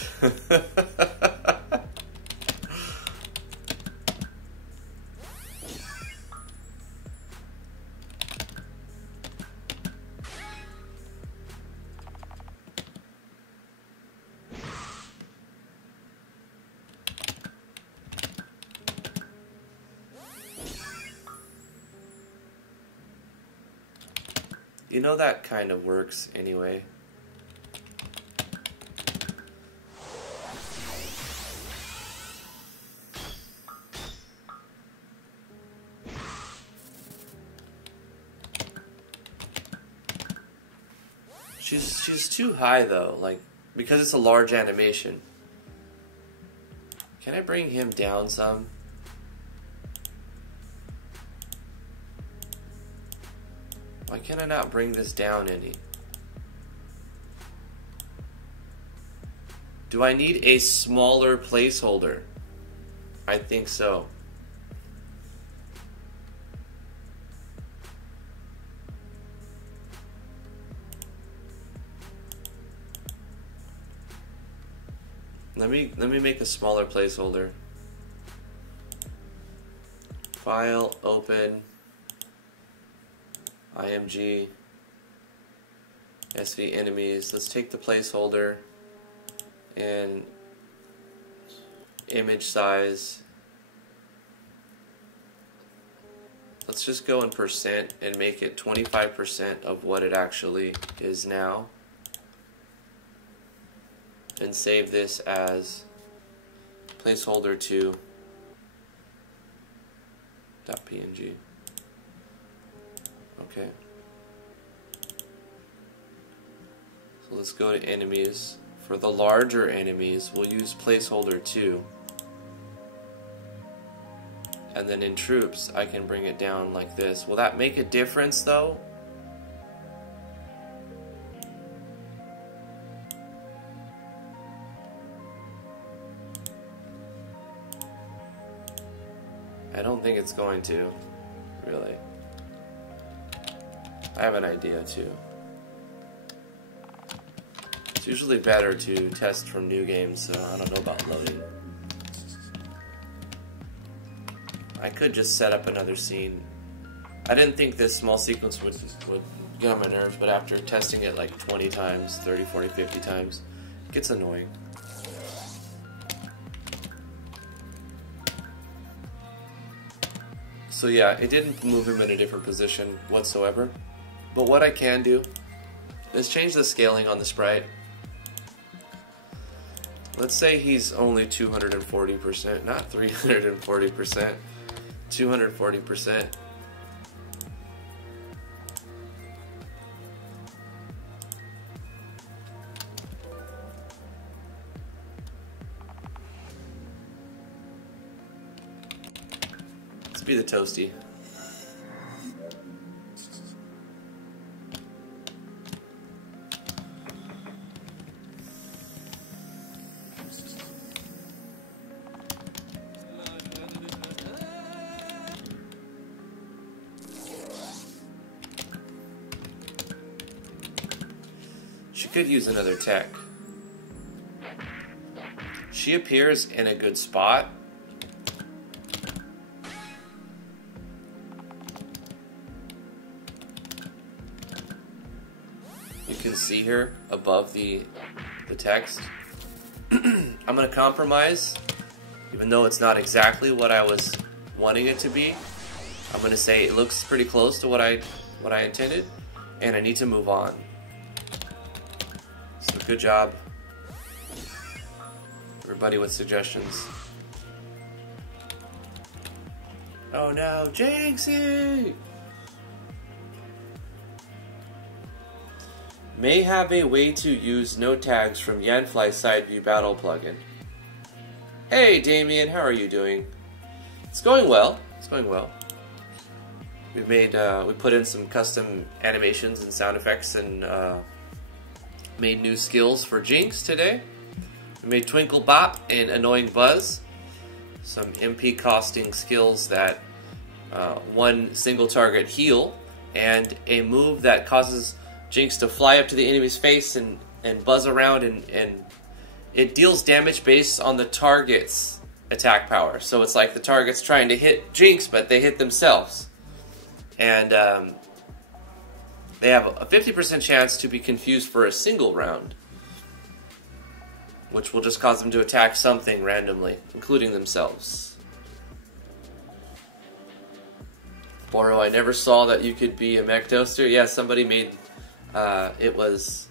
You know that kind of works anyway. She's too high though, like, because it's a large animation. Can I bring him down some? Why can I not bring this down any? Do I need a smaller placeholder? I think so. Let me make a smaller placeholder. File, open, IMG, SV enemies. Let's take the placeholder and image size. Let's just go in percent and make it 25% of what it actually is now. And save this as placeholder 2 .png. Okay. So let's go to enemies. For the larger enemies, we'll use placeholder 2. And then in troops, I can bring it down like this. Will that make a difference though? I don't think it's going to, really. I have an idea too. It's usually better to test from new games, so I don't know about loading. I could just set up another scene. I didn't think this small sequence would get on my nerves, but after testing it like 20 times, 30, 40, 50 times, it gets annoying. So yeah, it didn't move him in a different position whatsoever. But what I can do is change the scaling on the sprite. Let's say he's only 240%, not 340%, 240%. Let's be the toasty. Could use another tech. She appears in a good spot. You can see her above the text. I'm gonna compromise, even though it's not exactly what I was wanting it to be. I'm gonna say it looks pretty close to what I intended, and I need to move on. So good job, everybody with suggestions. Oh no, Jinxie! May have a way to use no tags from Yanfly's side view battle plugin. Hey Damian, how are you doing? It's going well. It's going well. We put in some custom animations and sound effects and made new skills for Jinx today. We made Twinkle Bop and Annoying Buzz. Some MP costing skills that one single target heal and a move that causes Jinx to fly up to the enemy's face and buzz around and it deals damage based on the target's attack power. So it's like the target's trying to hit Jinx, but they hit themselves. And they have a 50% chance to be confused for a single round, which will just cause them to attack something randomly, including themselves. Boro, I never saw that you could be a mech toaster. Yeah, somebody made, it was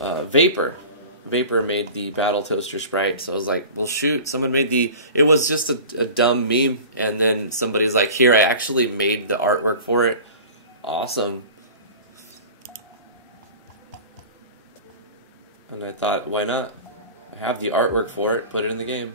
Vapor. Vapor made the Battle Toaster sprite, so I was like, well shoot, someone made the, it was just a dumb meme, and then somebody's like, here, I actually made the artwork for it. Awesome. And I thought, why not? I have the artwork for it, put it in the game.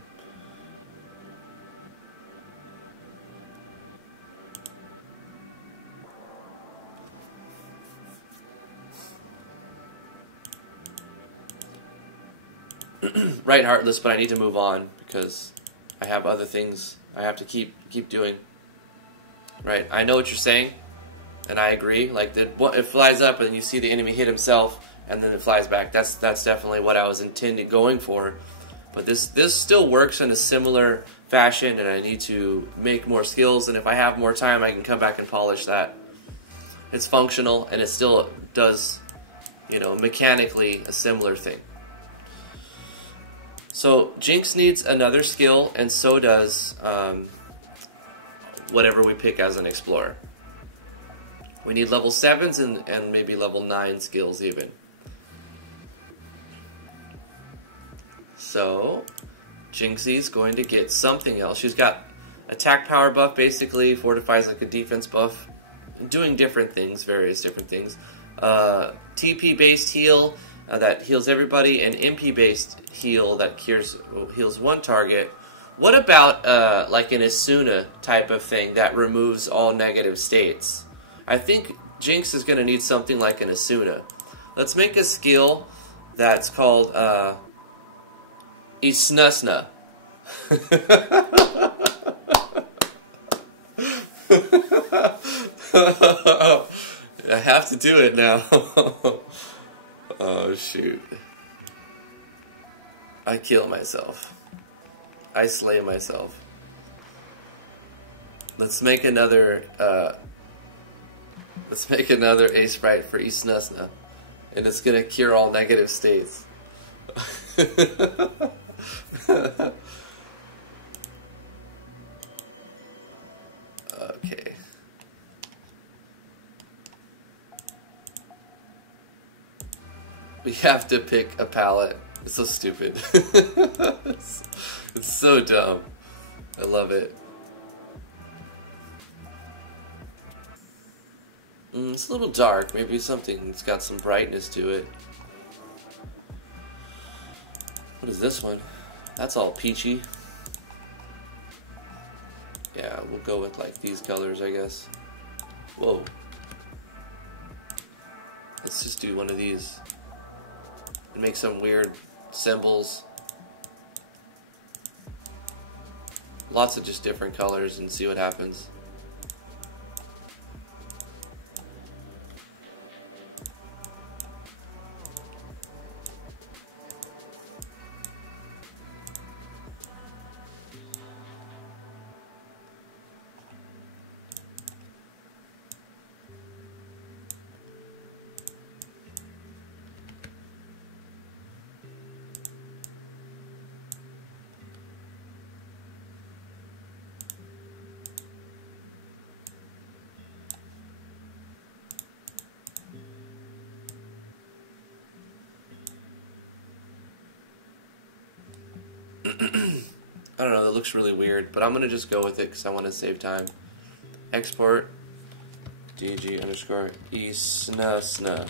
Right, Heartless, but I need to move on because I have other things I have to keep doing. Right, I know what you're saying, and I agree. Like it flies up, and you see the enemy hit himself, and then it flies back. That's definitely what I was intending going for. But this still works in a similar fashion, and I need to make more skills. And if I have more time, I can come back and polish that. It's functional, and it still does, you know, mechanically a similar thing. So Jinx needs another skill, and so does whatever we pick as an explorer. We need level 7s and maybe level 9 skills even. So Jinxie's going to get something else. She's got attack power buff, basically fortifies like a defense buff, doing different things, various different things. TP based heal. That heals everybody, and MP-based heal that heals one target. What about like an Asuna type of thing that removes all negative states? I think Jinx is going to need something like an Asuna. Let's make a skill that's called Isnusna. I have to do it now. Oh shoot. I kill myself. I slay myself. Let's make another A sprite for Isnusna. And it's gonna cure all negative states. Okay. We have to pick a palette. It's so stupid. It's so dumb. I love it. It's a little dark. Maybe something that's got some brightness to it. What is this one? That's all peachy. Yeah, we'll go with like these colors, I guess. Whoa. Let's just do one of these. And make some weird symbols. Lots of just different colors and see what happens. I don't know, that looks really weird, but I'm going to just go with it because I want to save time. Export DG underscore isna.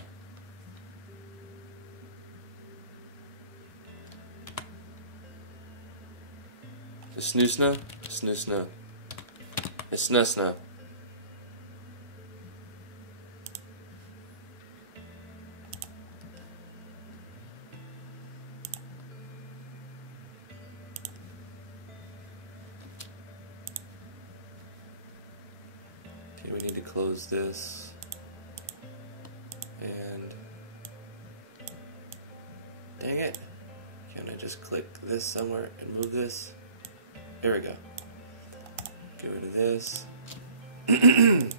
Snoosna? Snoosna. Snusna. Okay, we need to close this. And dang it. Can I just click this somewhere and move this? There we go. Get rid of this. And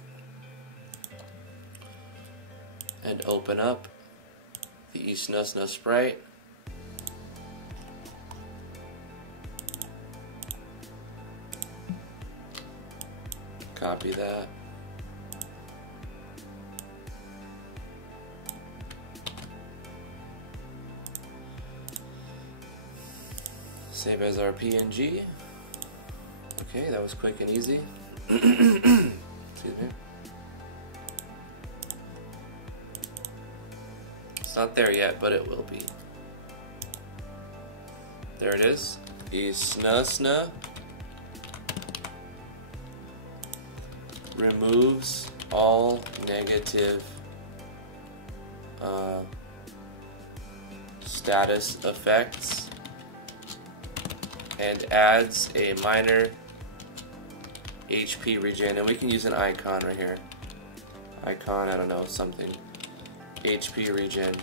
open up the Snusna sprite. Copy that. Save as our PNG. Okay, that was quick and easy. Excuse me. It's not there yet, but it will be. There it is. Snusna removes all negative status effects and adds a minor HP regen, and we can use an icon right here. Icon, I don't know, something. HP regen.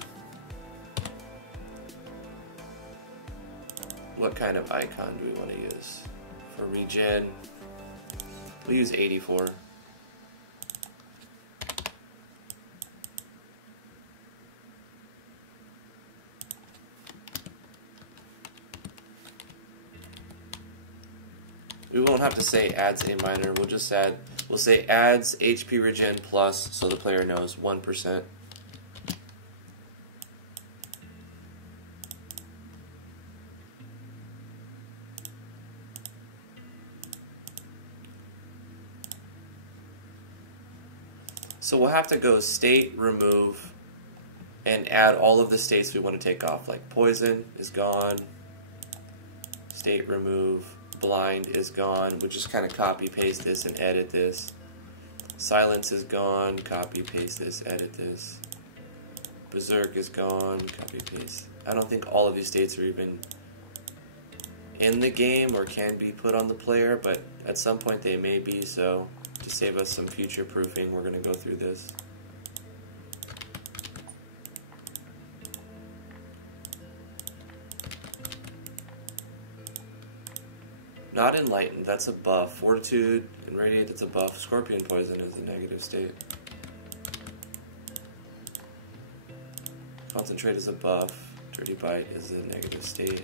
What kind of icon do we want to use? For regen, we'll use 84. We won't have to say adds a minor, we'll say adds HP regen plus, so the player knows 1%. So we'll have to go state, remove, and add all of the states we want to take off, like poison is gone, state remove, blind is gone. We'll just kind of copy paste this and edit this. Silence is gone, copy paste this, edit this. Berserk is gone, copy paste. I don't think all of these states are even in the game or can be put on the player, but at some point they may be, so to save us some future proofing, we're going to go through this. Not enlightened, that's a buff. Fortitude and radiate, that's a buff. Scorpion poison is a negative state. Concentrate is a buff. Dirty bite is a negative state.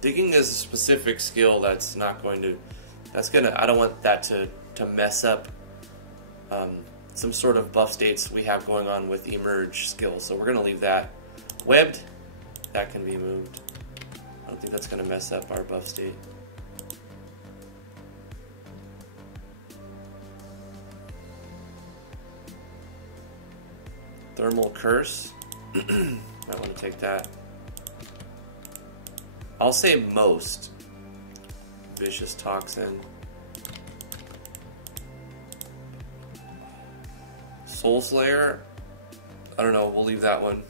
Digging is a specific skill that's not going to, I don't want that to mess up some sort of buff states we have going on with emerge skills, so we're going to leave that. Webbed, that can be moved. I don't think that's going to mess up our buff state. Thermal curse, I want to take that. I'll say most. Vicious toxin. Soul Slayer, I don't know, we'll leave that one.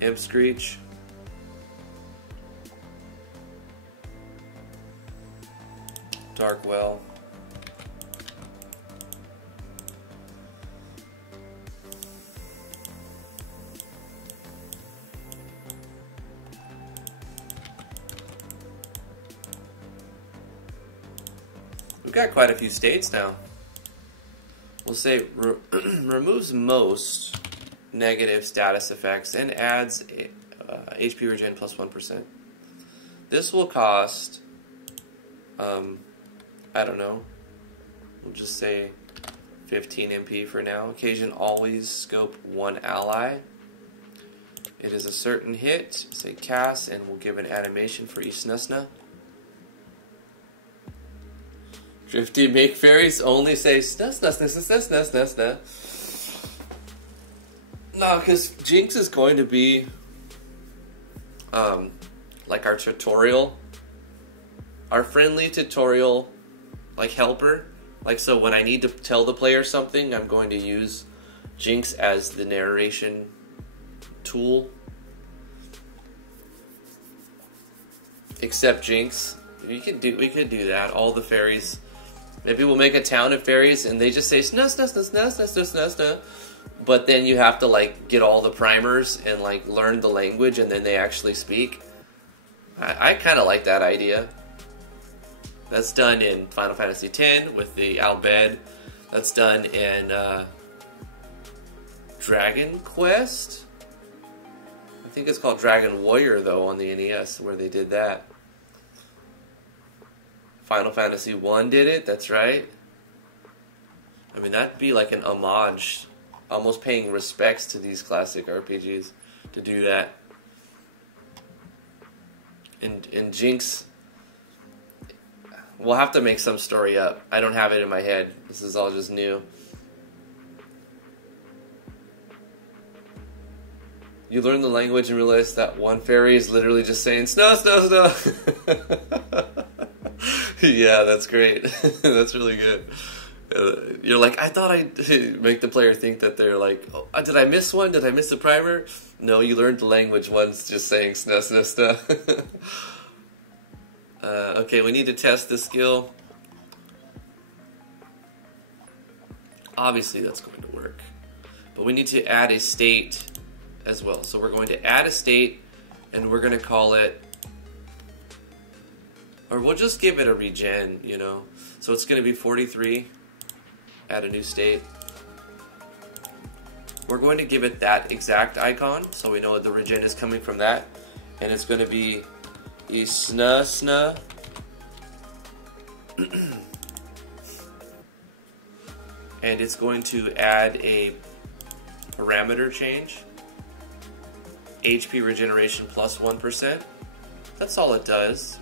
Imp Screech. Zarwell. We've got quite a few states now. We'll say removes most negative status effects and adds HP regen plus 1%. This will cost, I don't know, we'll just say 15 MP for now. Occasion always scope one ally. It is a certain hit. Say cast, and we'll give an animation for each Snusna. Drifty make fairies only say Snusna. No, because Jinx is going to be like our tutorial, our friendly tutorial, like helper. Like, so when I need to tell the player something, I'm going to use Jinx as the narration tool. Except Jinx, we could do that. All the fairies. Maybe we'll make a town of fairies and they just say snus. But then you have to like get all the primers and like learn the language and then they actually speak. I kind of like that idea. That's done in Final Fantasy X with the Albed. That's done in Dragon Quest. I think it's called Dragon Warrior though on the NES where they did that. Final Fantasy 1 did it, that's right. I mean, that'd be like an homage, almost paying respects to these classic RPGs to do that. And Jinx, we'll have to make some story up. I don't have it in my head. This is all just new. You learn the language and realize that one fairy is literally just saying, snow. Yeah, that's great. That's really good. You're like, I thought I'd make the player think that they're like, oh, did I miss one? Did I miss the primer? No, you learned the language. One's just saying snuh. Okay, we need to test this skill. Obviously that's going to work. But we need to add a state as well. So we're going to add a state and we're going to call it, or we'll just give it a regen, you know. So it's going to be 43. Add a new state. We're going to give it that exact icon, so we know the regen is coming from that. And it's going to be snusna. And it's going to add a parameter change. HP regeneration plus 1%. That's all it does.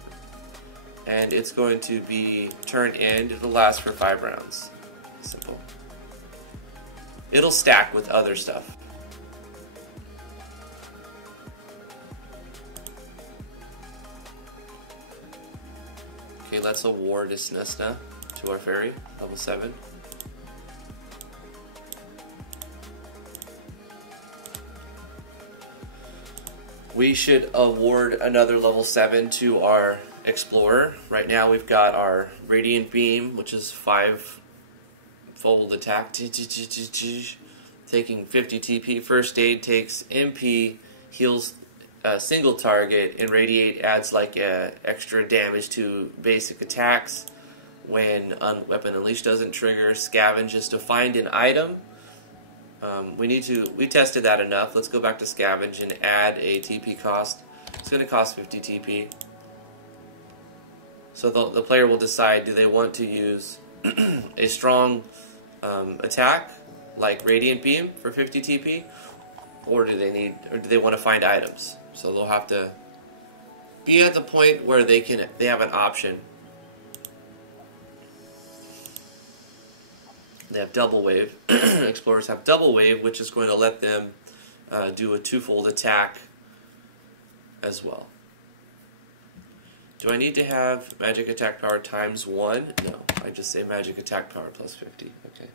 And it's going to be turn in. It'll last for 5 rounds. Simple. It'll stack with other stuff. Okay, let's award Snusna to our fairy, level 7. We should award another level 7 to our Explorer. Right now we've got our Radiant Beam, which is 5-fold attack, taking 50 TP. First Aid takes MP, heals a single target, and Radiate adds like extra damage to basic attacks when Weapon Unleashed doesn't trigger. Scavenge is to find an item. We tested that enough. Let's go back to Scavenge and add a TP cost. It's going to cost 50 TP. So the player will decide, do they want to use a strong attack like Radiant Beam for 50 TP, or do they want to find items? So they'll have to be at the point where they have an option. They have double wave. Explorers have double wave, which is going to let them do a 2-fold attack as well. Do I need to have magic attack power times 1? No, I just say magic attack power plus 50. Okay.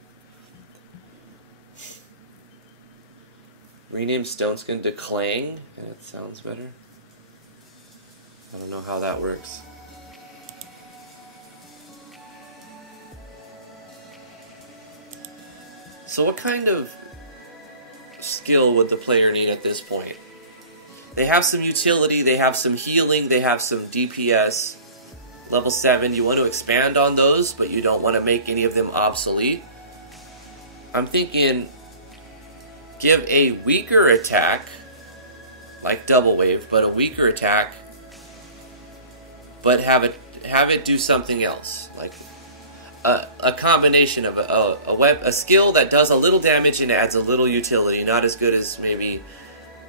Rename Stoneskin to Clang. Yeah, that sounds better. I don't know how that works. So what kind of skill would the player need at this point? They have some utility, they have some healing, they have some DPS. Level 7, you want to expand on those, but you don't want to make any of them obsolete. I'm thinking give a weaker attack, like double wave, but a weaker attack, but have it do something else, like a combination of a skill that does a little damage and adds a little utility. Not as good as maybe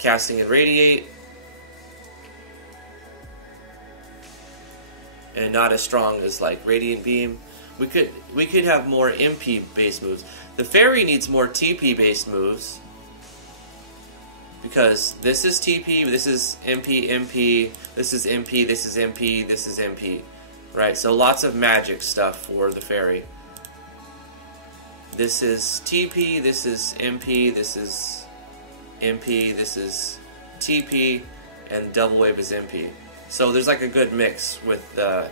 casting and radiate, and not as strong as like radiant beam. We could have more MP based moves. The fairy needs more TP based moves, because this is TP, this is MP, MP, this is MP, this is MP, this is MP, right? So lots of magic stuff for the fairy. This is TP, this is MP, this is MP, this is TP, and double wave is MP. So there's like a good mix with the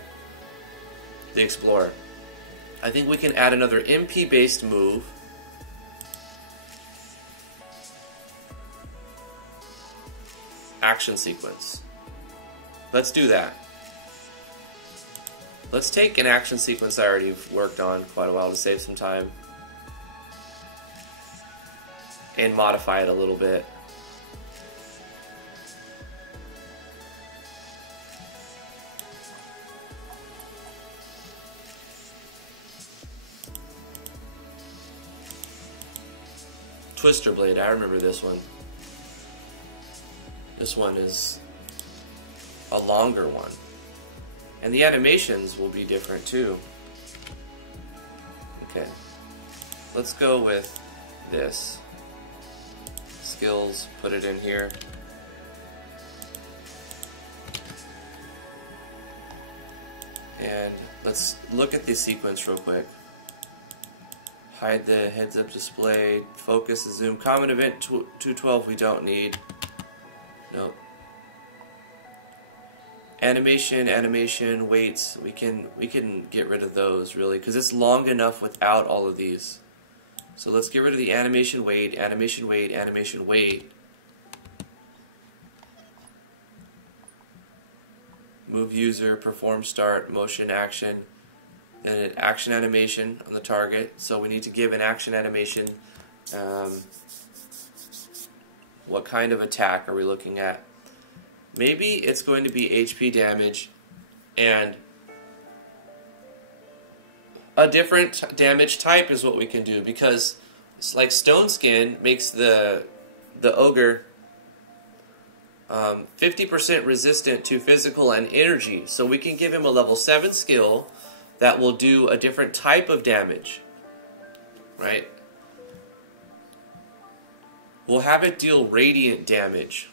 Explorer. I think we can add another MP based move. Action sequence. Let's do that. Let's take an action sequence I already worked on quite a while to save some time, and modify it a little bit. Twister Blade, I remember this one. This one is a longer one. And the animations will be different too. Okay. Let's go with this. Skills, put it in here. And let's look at this sequence real quick. Hide the heads-up display, focus and zoom. Common event 212 we don't need. Nope. Animation, weights. We can get rid of those really, because it's long enough without all of these. So let's get rid of the animation weight, animation weight. Move user, perform start, motion action. And an action animation on the target. So we need to give an action animation. What kind of attack are we looking at? Maybe it's going to be HP damage and a different damage type is what we can do, because it's like Stone Skin makes the ogre 50% resistant to physical and energy. So we can give him a level 7 skill that will do a different type of damage, right? We'll have it deal radiant damage.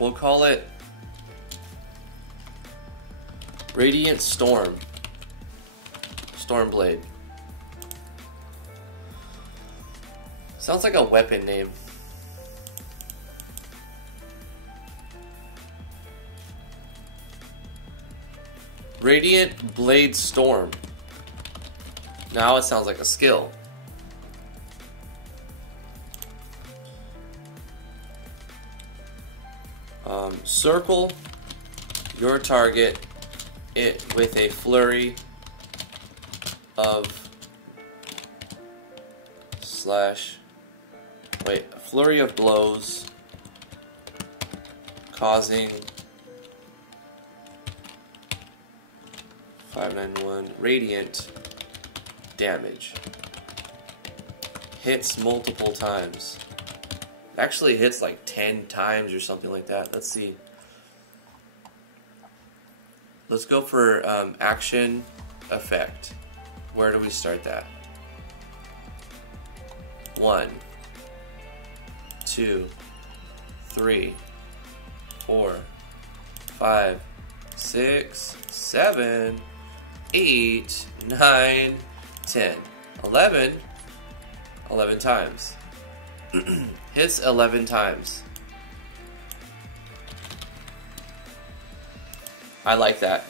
We'll call it Radiant Storm. Stormblade. Sounds like a weapon name. Radiant Blade Storm. Now it sounds like a skill. Circle your target with a flurry of flurry of blows, causing 591 radiant damage. Hits multiple times. Actually hits like 10 times or something like that. Let's see. Let's go for action effect. Where do we start that? 1, 2, 3, 4, 5, 6, 7, 8, 9, 10, 11 times. Hits 11 times. I like that.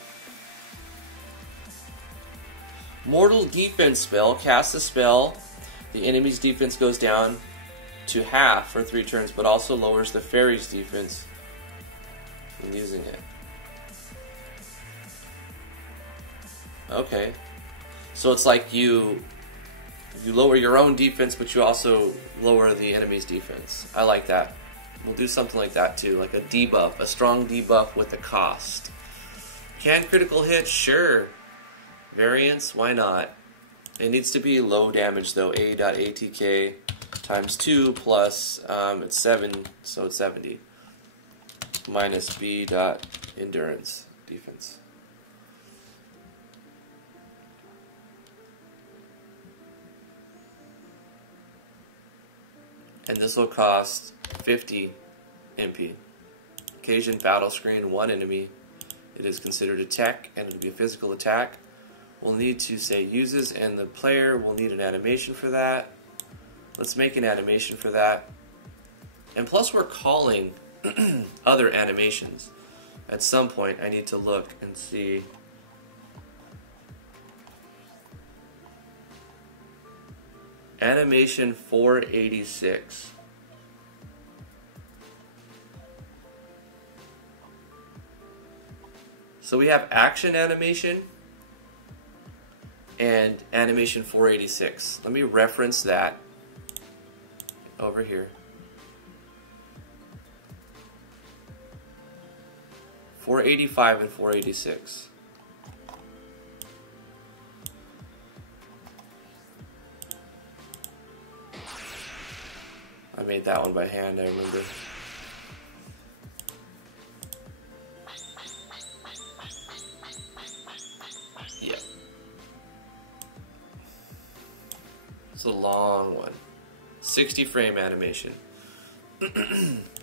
Mortal Defense spell. Cast a spell. The enemy's defense goes down to half for 3 turns, but also lowers the fairy's defense when using it. Okay. So it's like you lower your own defense, but you also lower the enemy's defense. I like that. We'll do something like that too, like a debuff, a strong debuff with a cost. Can critical hit? Sure. Variance? Why not? It needs to be low damage though. A.ATK times 2 plus, it's 7, so it's 70. Minus B.Endurance defense. And this will cost 50 MP. Occasion battle screen, 1 enemy. It is considered a tech, and it'll be a physical attack. We'll need to say uses, and the player will need an animation for that. Let's make an animation for that. And plus we're calling other animations. At some point I need to look and see. Animation 486. So we have action animation and animation 486. Let me reference that over here. 485 and 486. I made that one by hand, I remember. Yeah. It's a long one. 60 frame animation.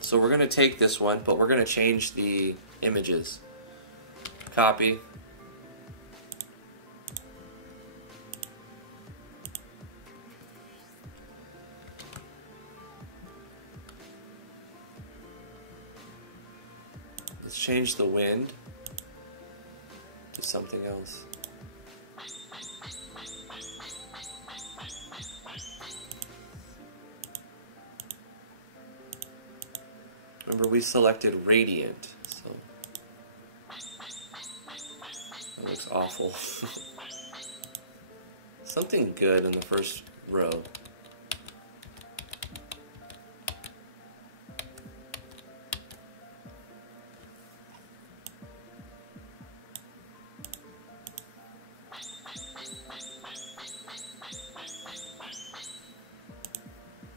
So we're going to take this one, but we're going to change the images. Copy. Let's change the wind to something else. Remember, we selected Radiant, so that looks awful. Something good in the first row.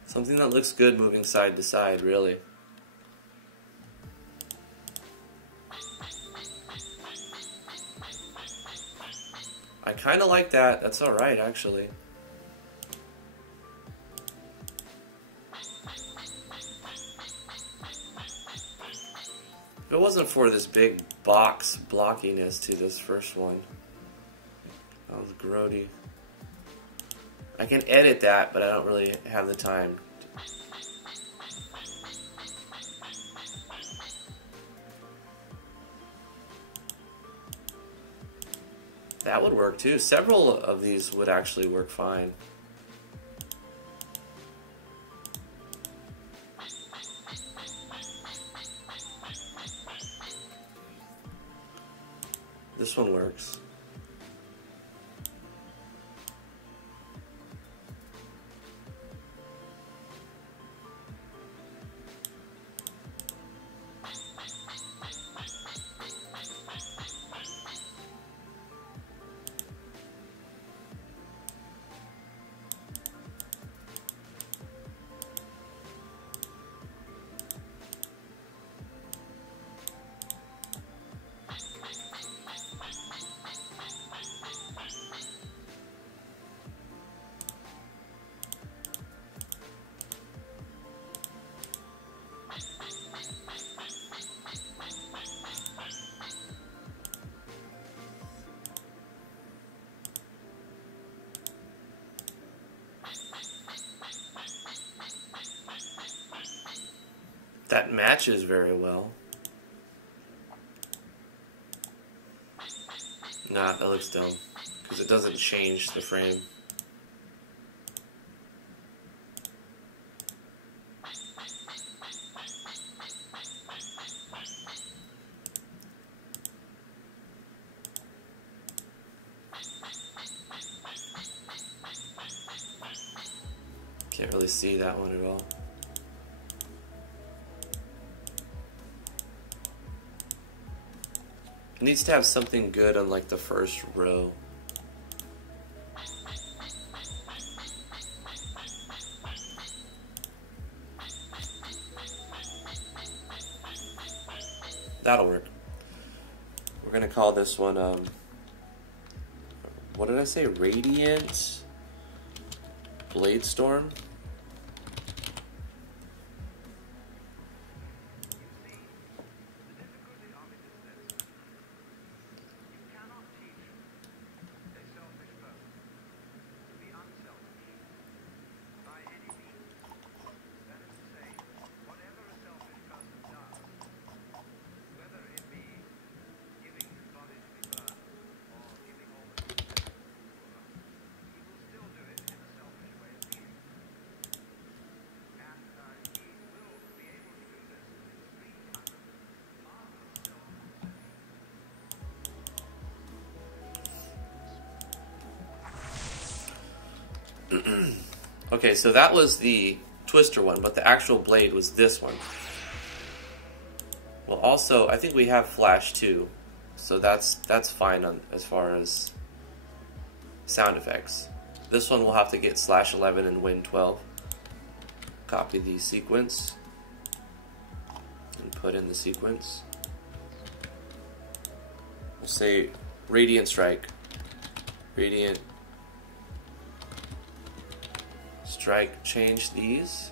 Something that looks good moving side to side, really. I kind of like that. That's alright, actually. If it wasn't for this big box blockiness to this first one, that was grody. I can edit that, but I don't really have the time. That would work too. Several of these would actually work fine. This one works. That matches very well. Nah, that looks dumb, because it doesn't change the frame. see that one at all. It needs to have something good on like the first row. That'll work. We're gonna call this one, what did I say? Radiant Blade Storm. Okay, so that was the twister one, but the actual blade was this one. Well, also, I think we have flash too, so that's fine on as far as sound effects. This one will have to get /11 and win 12. Copy the sequence and put in the sequence. We'll say Radiant Strike. Radiant Strike, change these.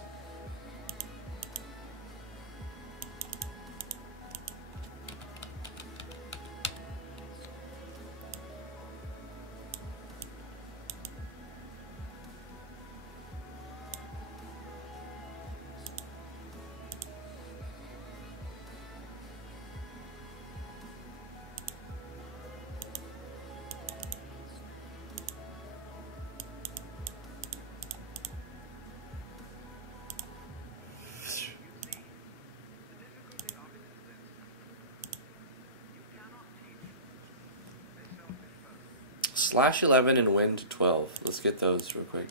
/11 and wind 12. Let's get those real quick.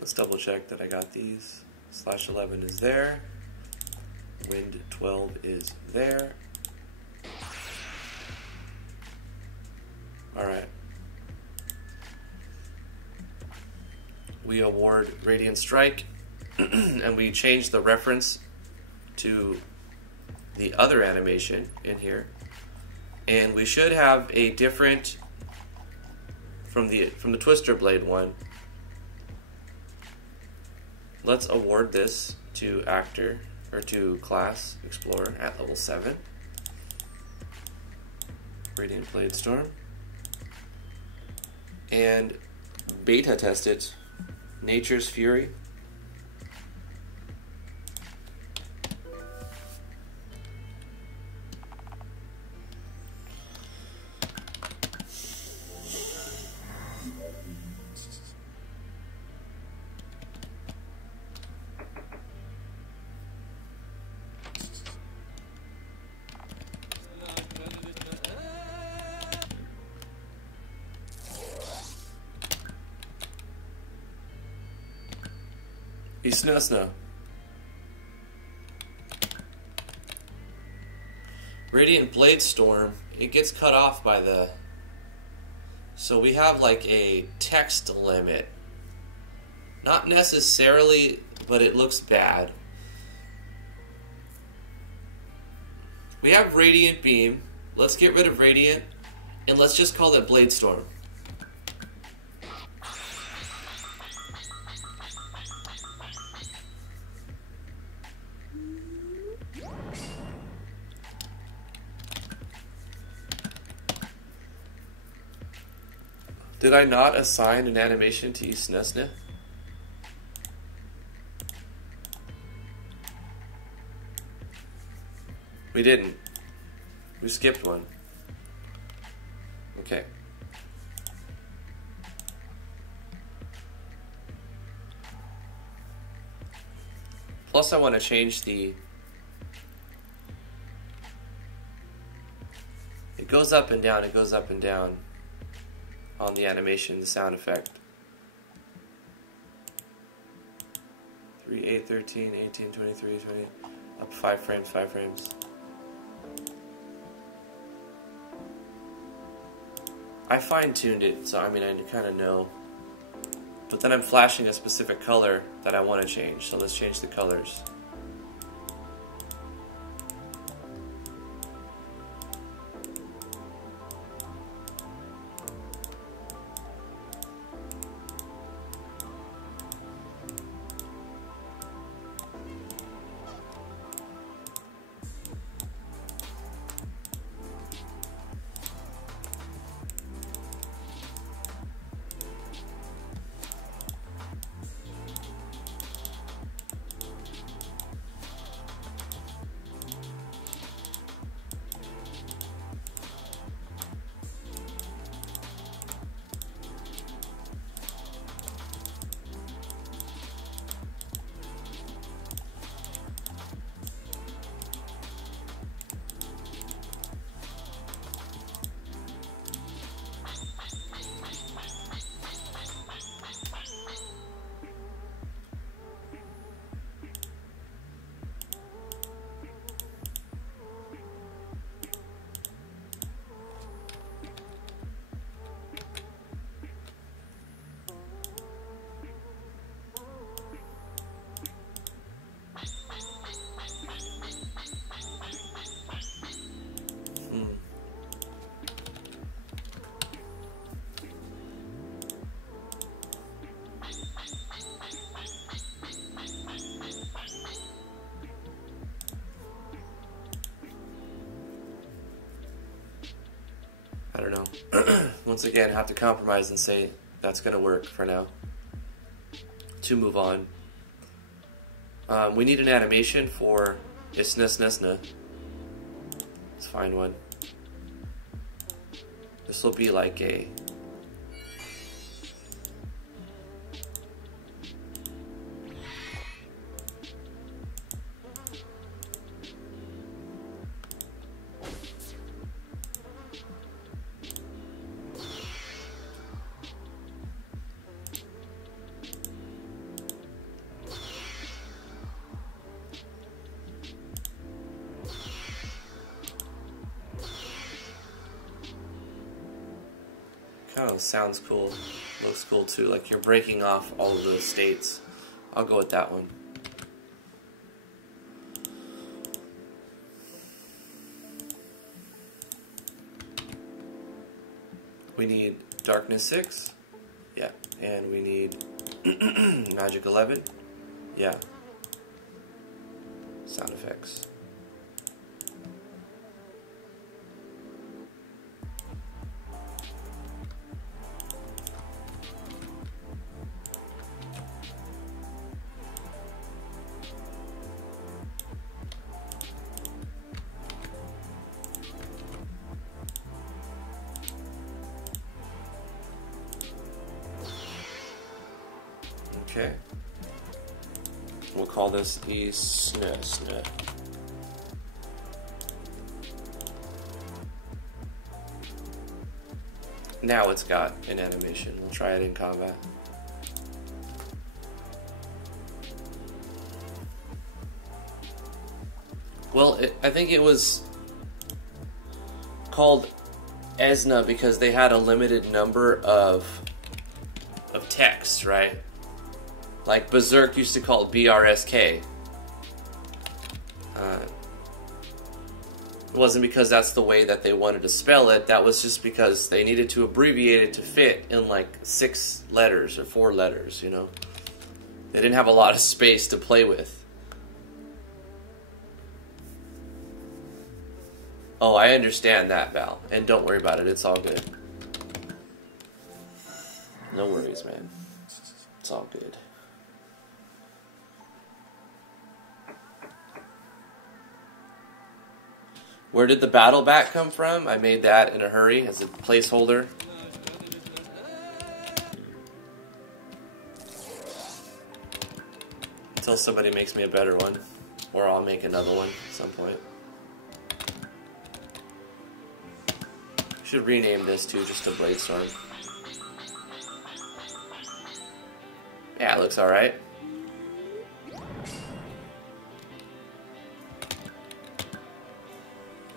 Let's double check that I got these. /11 is there. Wind 12 is there. Alright. We award Radiant Strike and we change the reference to the other animation in here. And we should have a different from the Twister Blade one. Let's award this to actor, or to class explorer at level 7. Radiant Blade Storm. And beta test it. Nature's Fury. Snow. Radiant Blade Storm, it gets cut off by the... So we have like a text limit. Not necessarily, but it looks bad. We have Radiant Beam. Let's get rid of Radiant, and let's just call it Blade Storm. Did I not assign an animation to Isnesne? We didn't. We skipped one. Okay. Plus I want to change the... It goes up and down, it goes up and down on the animation, the sound effect. 3, 8, 13, 18, 23, 20, up 5 frames, 5 frames. I fine-tuned it, so I mean, I kind of know. But then I'm flashing a specific color that I want to change, so let's change the colors. I don't know. Once again, have to compromise and say that's going to work for now. To move on. We need an animation for Isnesnesne. Let's find one. This will be like a... Kind of sounds cool, looks cool too, like you're breaking off all of those states. I'll go with that one. We need Darkness 6, yeah, and we need Magic 11, yeah, sound effects. Okay, we'll call this Isnesne. Now it's got an animation. We'll try it in combat. Well, I think it was called Esna because they had a limited number of texts, right? Like Berserk used to call it BRSK. It wasn't because that's the way that they wanted to spell it. That was just because they needed to abbreviate it to fit in like 6 letters or 4 letters, you know. They didn't have a lot of space to play with. Oh, I understand that, Val. And don't worry about it. It's all good. No worries, man. It's all good. Where did the battle bat come from? I made that in a hurry as a placeholder. Until somebody makes me a better one. Or I'll make another one at some point. Should rename this too, just to Bladestorm. Yeah, it looks alright.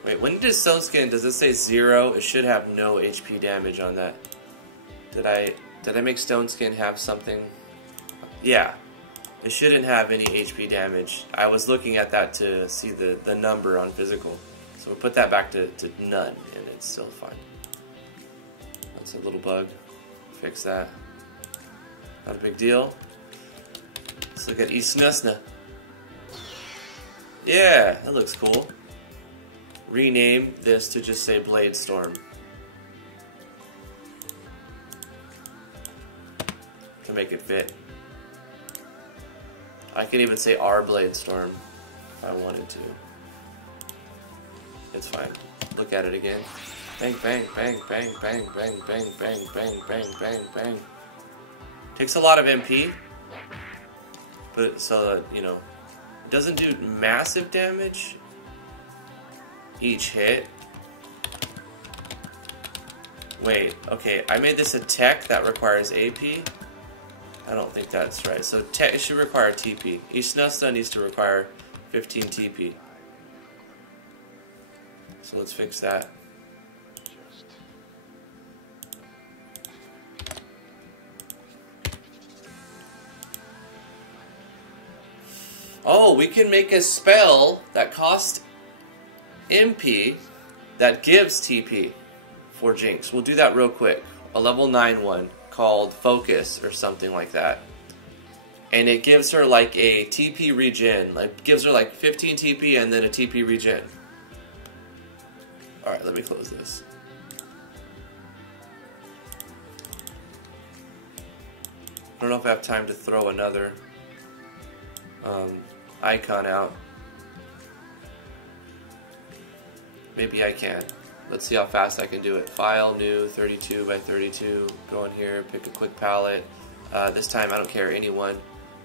Wait, when did Stone Skin, does it say 0? It should have no HP damage on that. Did I make Stone Skin have something? Yeah. It shouldn't have any HP damage. I was looking at that to see the number on physical. So we'll put that back to none, and it's still fine. That's a little bug. Fix that. Not a big deal. Let's look at Isnusna. Yeah, that looks cool. Rename this to just say Bladestorm. To make it fit. I can even say R Bladestorm if I wanted to. It's fine. Look at it again. Bang, bang, bang, bang, bang, bang, bang, bang, bang, bang, bang, bang. Takes a lot of MP. But so that, you know, it doesn't do massive damage each hit. Wait, okay, I made this a tech that requires AP. I don't think that's right. So it should require TP. Each Snusta needs to require 15 TP. So let's fix that. Oh, we can make a spell that costs MP that gives TP for Jinx. We'll do that real quick. A level 9 one called Focus or something like that. And it gives her like a TP regen. Like gives her like 15 TP and then a TP regen. Alright, let me close this. I don't know if I have time to throw another icon out. Maybe I can. Let's see how fast I can do it. File, new, 32 by 32. Go in here, pick a quick palette. This time I don't care, anyone.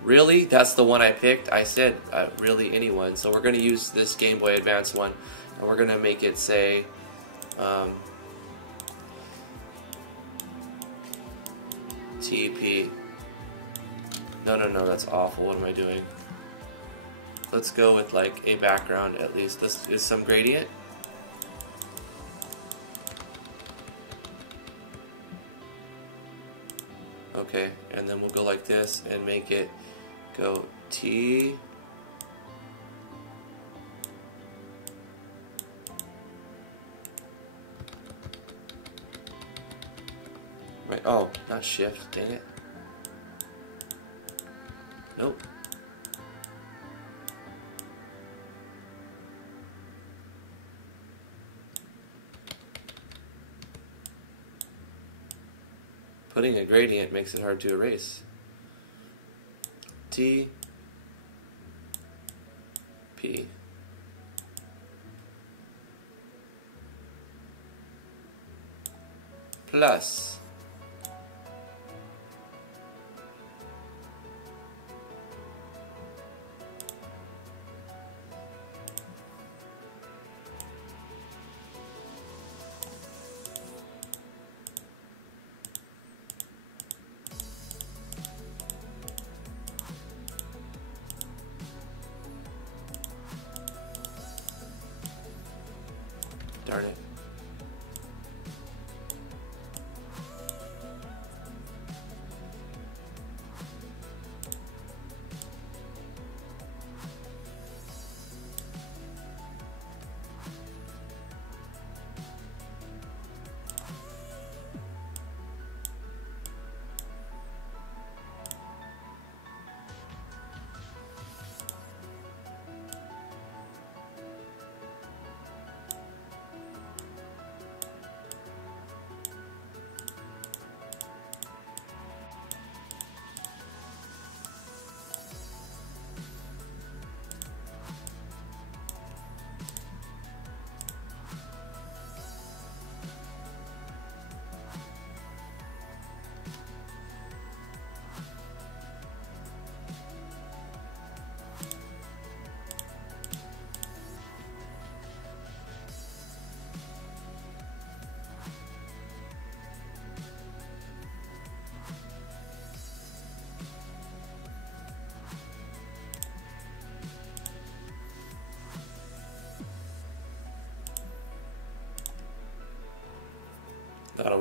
Really? That's the one I picked? I said really anyone. So we're going to use this Game Boy Advance one. And we're going to make it say... TP. No, that's awful. What am I doing? Let's go with like a background at least. This is some gradient. Okay, and then we'll go like this and make it go T. Right, oh, not shift, dang it. Nope. Putting a gradient makes it hard to erase. T P. Plus. Darn it.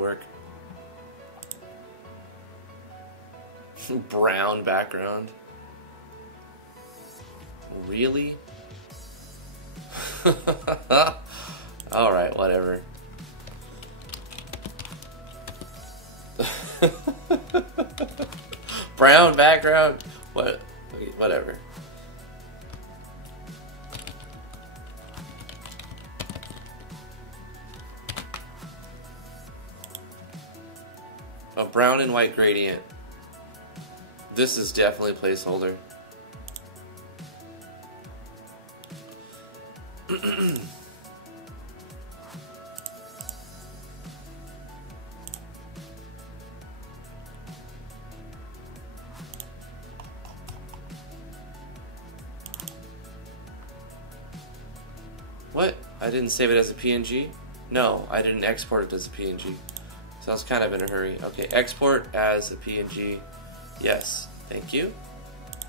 work. Brown background. Really? Alright, whatever. Brown background? What? Whatever. A brown and white gradient. This is definitely placeholder. What? I didn't save it as a PNG? No, I didn't export it as a PNG. So I was kind of in a hurry. Okay, export as a PNG. Yes, thank you.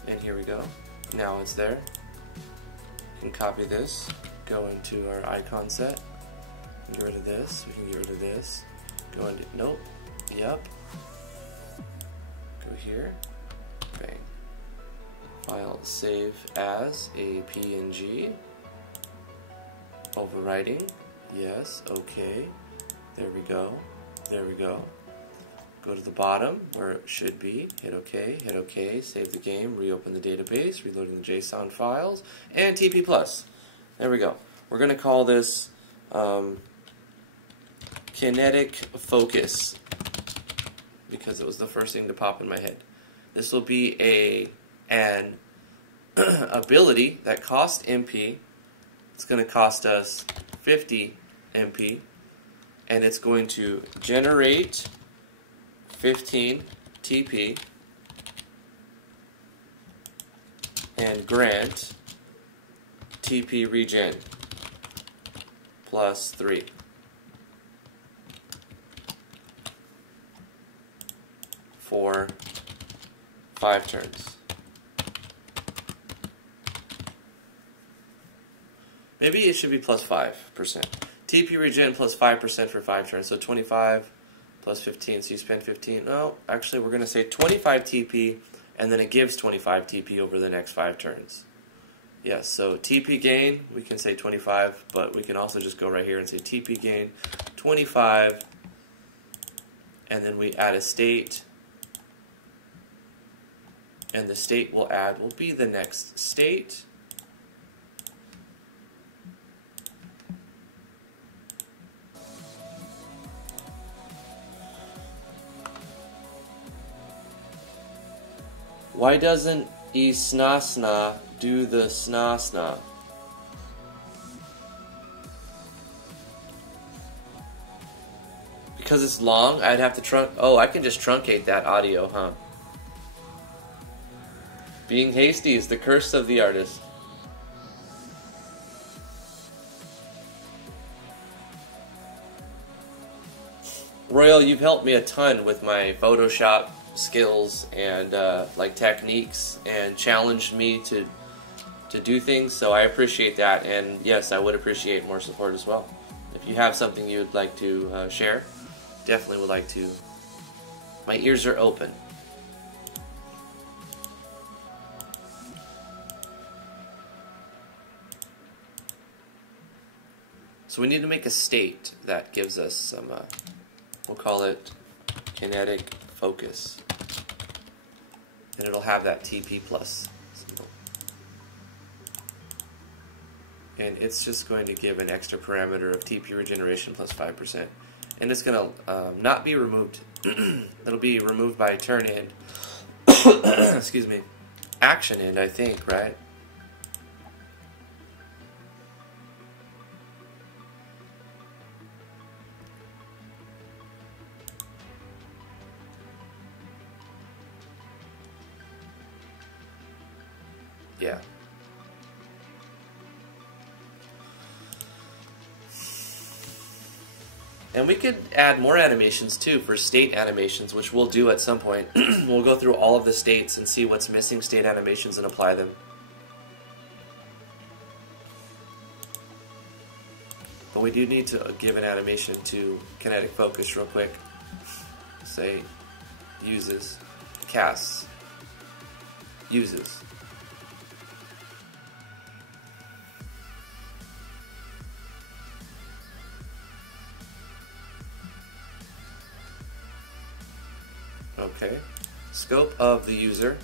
And here we go. Now it's there. We can copy this, go into our icon set, get rid of this. We can get rid of this. Go into, nope, yep. Go here, bang. File save as a PNG. Overwriting, yes, okay. There we go. There we go. Go to the bottom where it should be. Hit OK, save the game, reopen the database, reloading the JSON files, and TP+. There we go. We're going to call this Kinetic Focus because it was the first thing to pop in my head. This will be an ability that costs MP. It's going to cost us 50 MP. And it's going to generate 15 TP and grant TP regen plus 3. For 5 turns. Maybe it should be plus 5%. TP regen plus 5% for 5 turns, so 25 plus 15, so you spend 15. No, actually we're going to say 25 TP, and then it gives 25 TP over the next 5 turns. Yes, so TP gain, we can say 25, but we can also just go right here and say TP gain 25, and then we add a state, and the state will be the next state. Why doesn't Isnasna do the Snasna? Because it's long, I'd have to oh, I can just truncate that audio, huh? Being hasty is the curse of the artist. Royal, you've helped me a ton with my Photoshop skills and like techniques, and challenged me to do things, so I appreciate that. And yes, I would appreciate more support as well. If you have something you would like to share, definitely would like to. My ears are open. So we need to make a state that gives us some we'll call it Kinetic Focus, and it'll have that TP plus symbol. And it's just going to give an extra parameter of TP regeneration plus 5%, and it's going to not be removed. It'll be removed by turn end. Excuse me, action end, I think, right? Yeah. And we could add more animations too for state animations, which we'll do at some point. We'll go through all of the states and see what's missing state animations and apply them. But we do need to give an animation to Kinetic Focus real quick. Say, uses, casts, uses. Okay, scope of the user.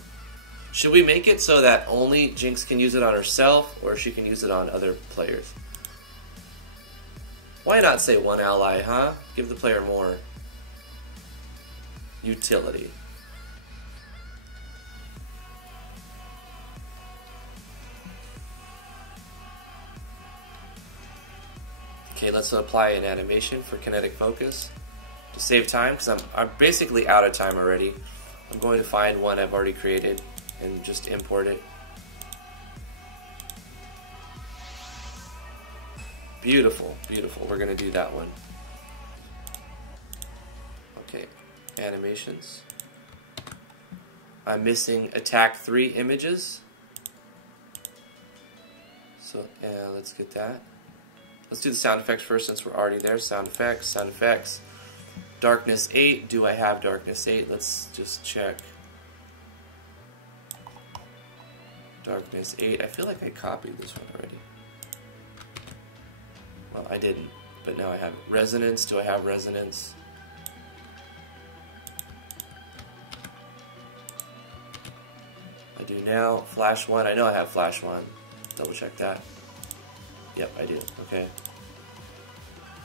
Should we make it so that only Jinx can use it on herself, or she can use it on other players? Why not say one ally, huh? Give the player more utility. Okay, let's apply an animation for Kinetic Focus to save time, because I'm basically out of time already. I'm going to find one I've already created and just import it. Beautiful, beautiful. We're going to do that one. Okay, animations. I'm missing attack 3 images. So let's get that. Let's do the sound effects first since we're already there. Sound effects, sound effects. Darkness 8. Do I have Darkness 8? Let's just check. Darkness 8. I feel like I copied this one already. Well, I didn't, but now I have it. Resonance. Do I have resonance? I do now. Flash 1. I know I have Flash 1. Double check that. Yep, I do. Okay.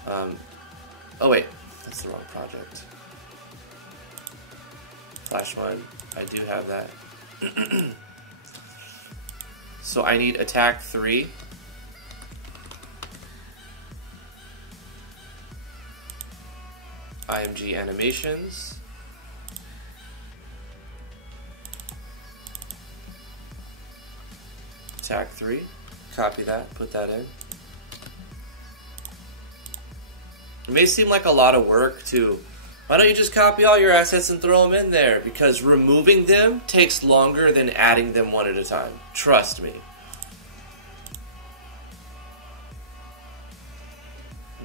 Oh wait, that's the wrong project. Flash 1. I do have that. So I need attack 3. IMG animations. Attack 3. Copy that, put that in. It may seem like a lot of work to, why don't you just copy all your assets and throw them in there? Because removing them takes longer than adding them one at a time. Trust me.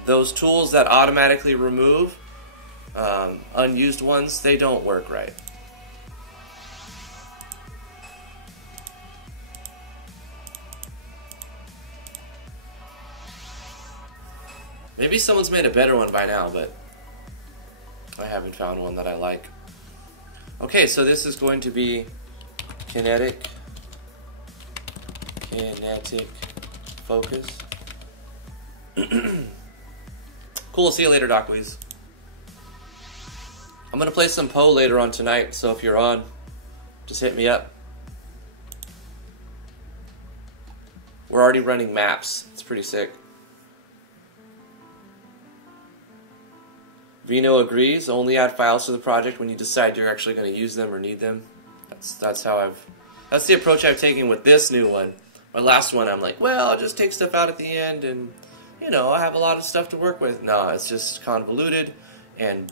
Those tools that automatically remove unused ones, they don't work right. Maybe someone's made a better one by now, but I haven't found one that I like. Okay, so this is going to be Kinetic Focus. Cool, see you later, Docwees. I'm going to play some Poe later on tonight, so if you're on, just hit me up. We're already running maps. It's pretty sick. Vino agrees. Only add files to the project when you decide you're actually going to use them or need them. That's the approach I've taken with this new one. My last one, I'm like, well, I'll just take stuff out at the end, and you know, I have a lot of stuff to work with. No, it's just convoluted and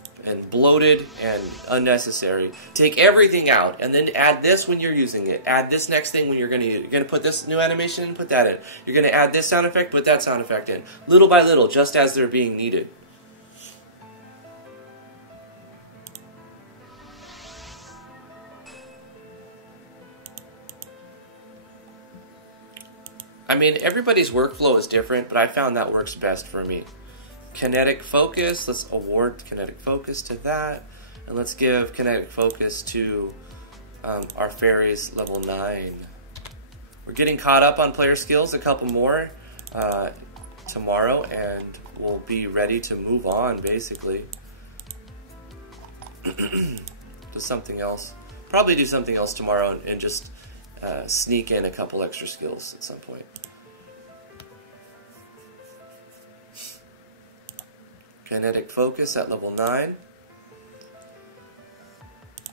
bloated and unnecessary. Take everything out and then add this when you're using it. Add this next thing when you're going to use it. You're going to put this new animation in, put that in. You're going to add this sound effect, put that sound effect in. Little by little, just as they're being needed. I mean, everybody's workflow is different, but I found that works best for me. Kinetic Focus, let's award Kinetic Focus to that. And let's give Kinetic Focus to our fairies level 9. We're getting caught up on player skills, a couple more tomorrow, and we'll be ready to move on, basically. Do something else. Probably do something else tomorrow and just sneak in a couple extra skills at some point. Kinetic Focus at level 9.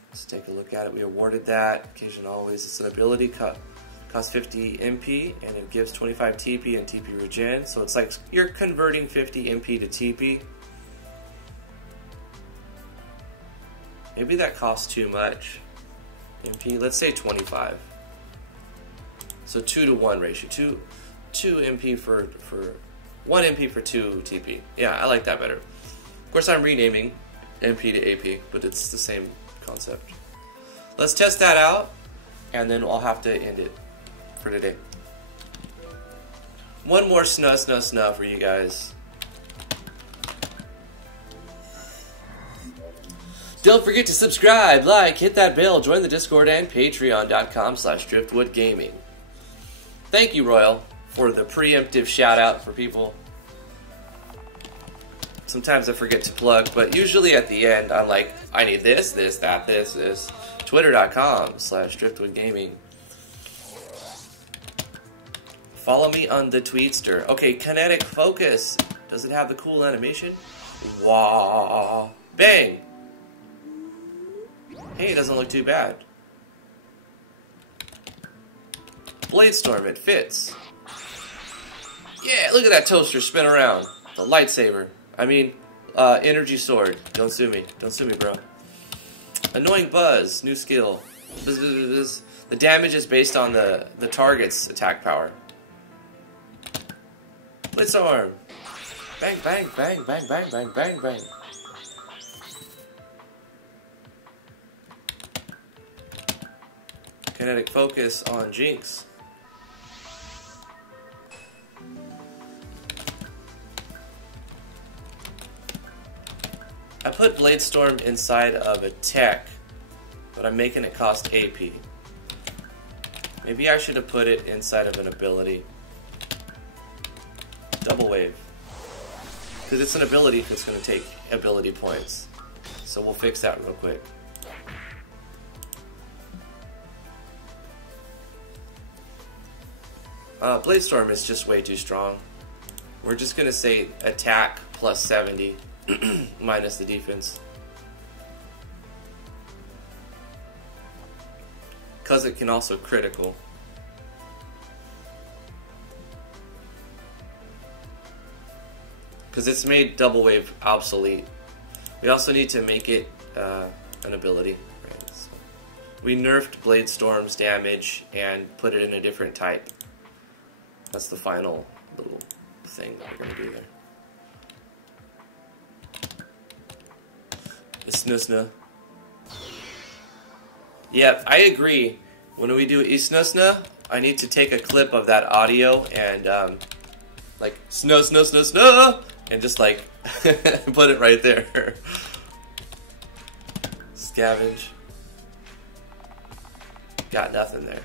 Let's take a look at it. We awarded that. Occasion always. It's an ability. Costs 50 MP and it gives 25 TP and TP regen. So it's like you're converting 50 MP to TP. Maybe that costs too much. MP, let's say 25. So 2 to 1 ratio. 2 MP for 1 MP for 2 TP. Yeah, I like that better. Of course, I'm renaming MP to AP, but it's the same concept. Let's test that out, and then I'll have to end it for today. One more snah for you guys. Don't forget to subscribe, like, hit that bell, join the Discord and patreon.com/driftwoodgaming. Thank you, Royal, for the preemptive shout out for people. Sometimes I forget to plug, but usually at the end I'm like, I need this, that, this. Twitter.com/driftwoodgaming. Follow me on the Tweetster. Okay, Kinetic Focus. Does it have the cool animation? Wah. Bang. Hey, it doesn't look too bad. Blade Storm, it fits. Yeah, look at that toaster spin around. The lightsaber. I mean, energy sword. Don't sue me. Don't sue me, bro. Annoying Buzz, new skill. Buzz, buzz, buzz. The damage is based on the target's attack power. Blitz arm. Bang, bang, bang, bang, bang, bang, bang, bang. Kinetic Focus on Jinx. I put Blade Storm inside of a tech, but I'm making it cost AP. Maybe I should have put it inside of an ability. Double Wave. Because it's an ability that's going to take ability points. So we'll fix that real quick. Blade Storm is just way too strong. We're just going to say attack plus 70 minus the defense. Because it can also critical. Because it's made Double Wave obsolete. We also need to make it an ability. Right? So we nerfed Blade Storm's damage and put it in a different type. That's the final little thing that we're going to do there. Isnusna. Yep, I agree. When we do Isnusna, I need to take a clip of that audio and like sno, and just like put it right there. Scavenge. Got nothing there.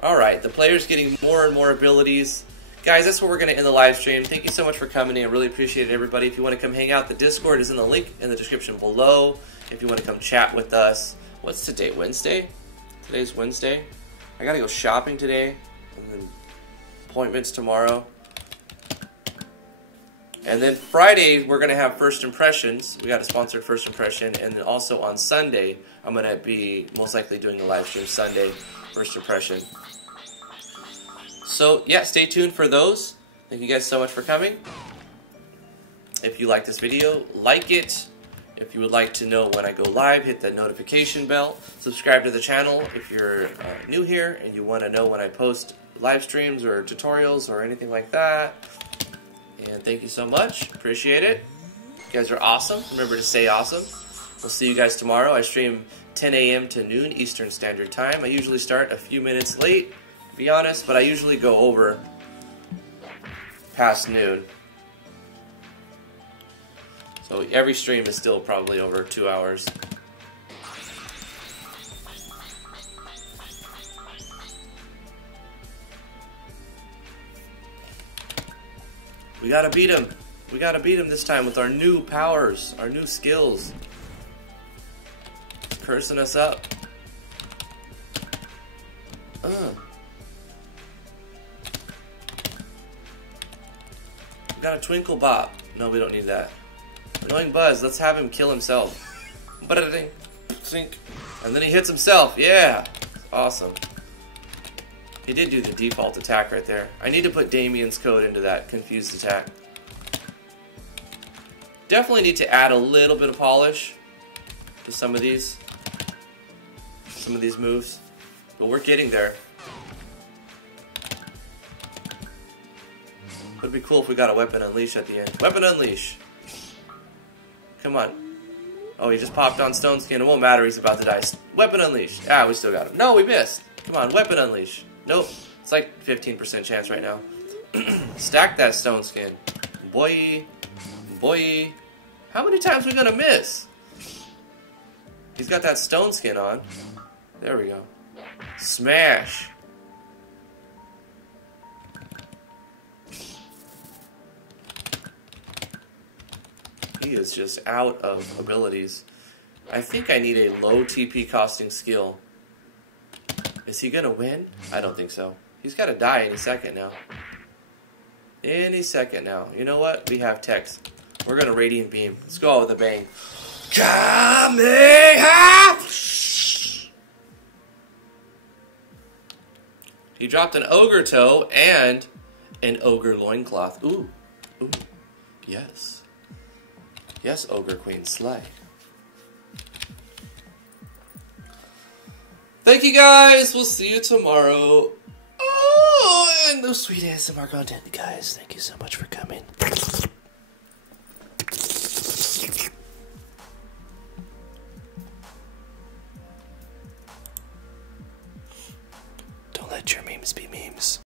Alright, the player's getting more and more abilities. Guys, that's where we're going to end the live stream. Thank you so much for coming in. I really appreciate it, everybody. If you want to come hang out, the Discord is in the link in the description below. If you want to come chat with us. What's today? Wednesday? Today's Wednesday. I got to go shopping today. And then appointments tomorrow. And then Friday, we're going to have First Impressions. We got a sponsored First Impression. And then also on Sunday, I'm going to be most likely doing a live stream Sunday. First Impression. So, yeah, stay tuned for those. Thank you guys so much for coming. If you like this video, like it. If you would like to know when I go live, hit the notification bell. Subscribe to the channel if you're new here and you want to know when I post live streams or tutorials or anything like that. And thank you so much. Appreciate it. You guys are awesome. Remember to stay awesome. We'll see you guys tomorrow. I stream 10 a.m. to noon Eastern Standard Time. I usually start a few minutes late, to be honest, but I usually go over past noon. So every stream is still probably over 2 hours. We gotta beat him. We gotta beat him this time with our new powers, our new skills. He's cursing us up. We got a Twinkle Bop. No, we don't need that. Annoying Buzz. Let's have him kill himself. Sink. And then he hits himself. Yeah. Awesome. He did do the default attack right there. I need to put Damian's code into that confused attack. Definitely need to add a little bit of polish to some of these. some of these moves. But we're getting there. Would be cool if we got a weapon unleash at the end. Weapon unleash. Come on. Oh, he just popped on Stone Skin. It won't matter. He's about to die. Weapon unleash. Ah, we still got him. No, we missed. Come on, weapon unleash. Nope. It's like 15% chance right now. Stack that Stone Skin. Boy. Boy. How many times are we gonna miss? He's got that Stone Skin on. There we go. Smash. He is just out of abilities. I think I need a low TP costing skill. Is he gonna win? I don't think so. He's gotta die any second now. Any second now. You know what? We have text. We're gonna Radiant Beam. Let's go out with a bang. Kameha! He dropped an Ogre Toe and an Ogre Loincloth. Ooh. Ooh. Yes. Yes, Ogre Queen, slay. Thank you guys. We'll see you tomorrow. Oh, and those sweet ASMR content, guys. Thank you so much for coming. Don't let your memes be memes.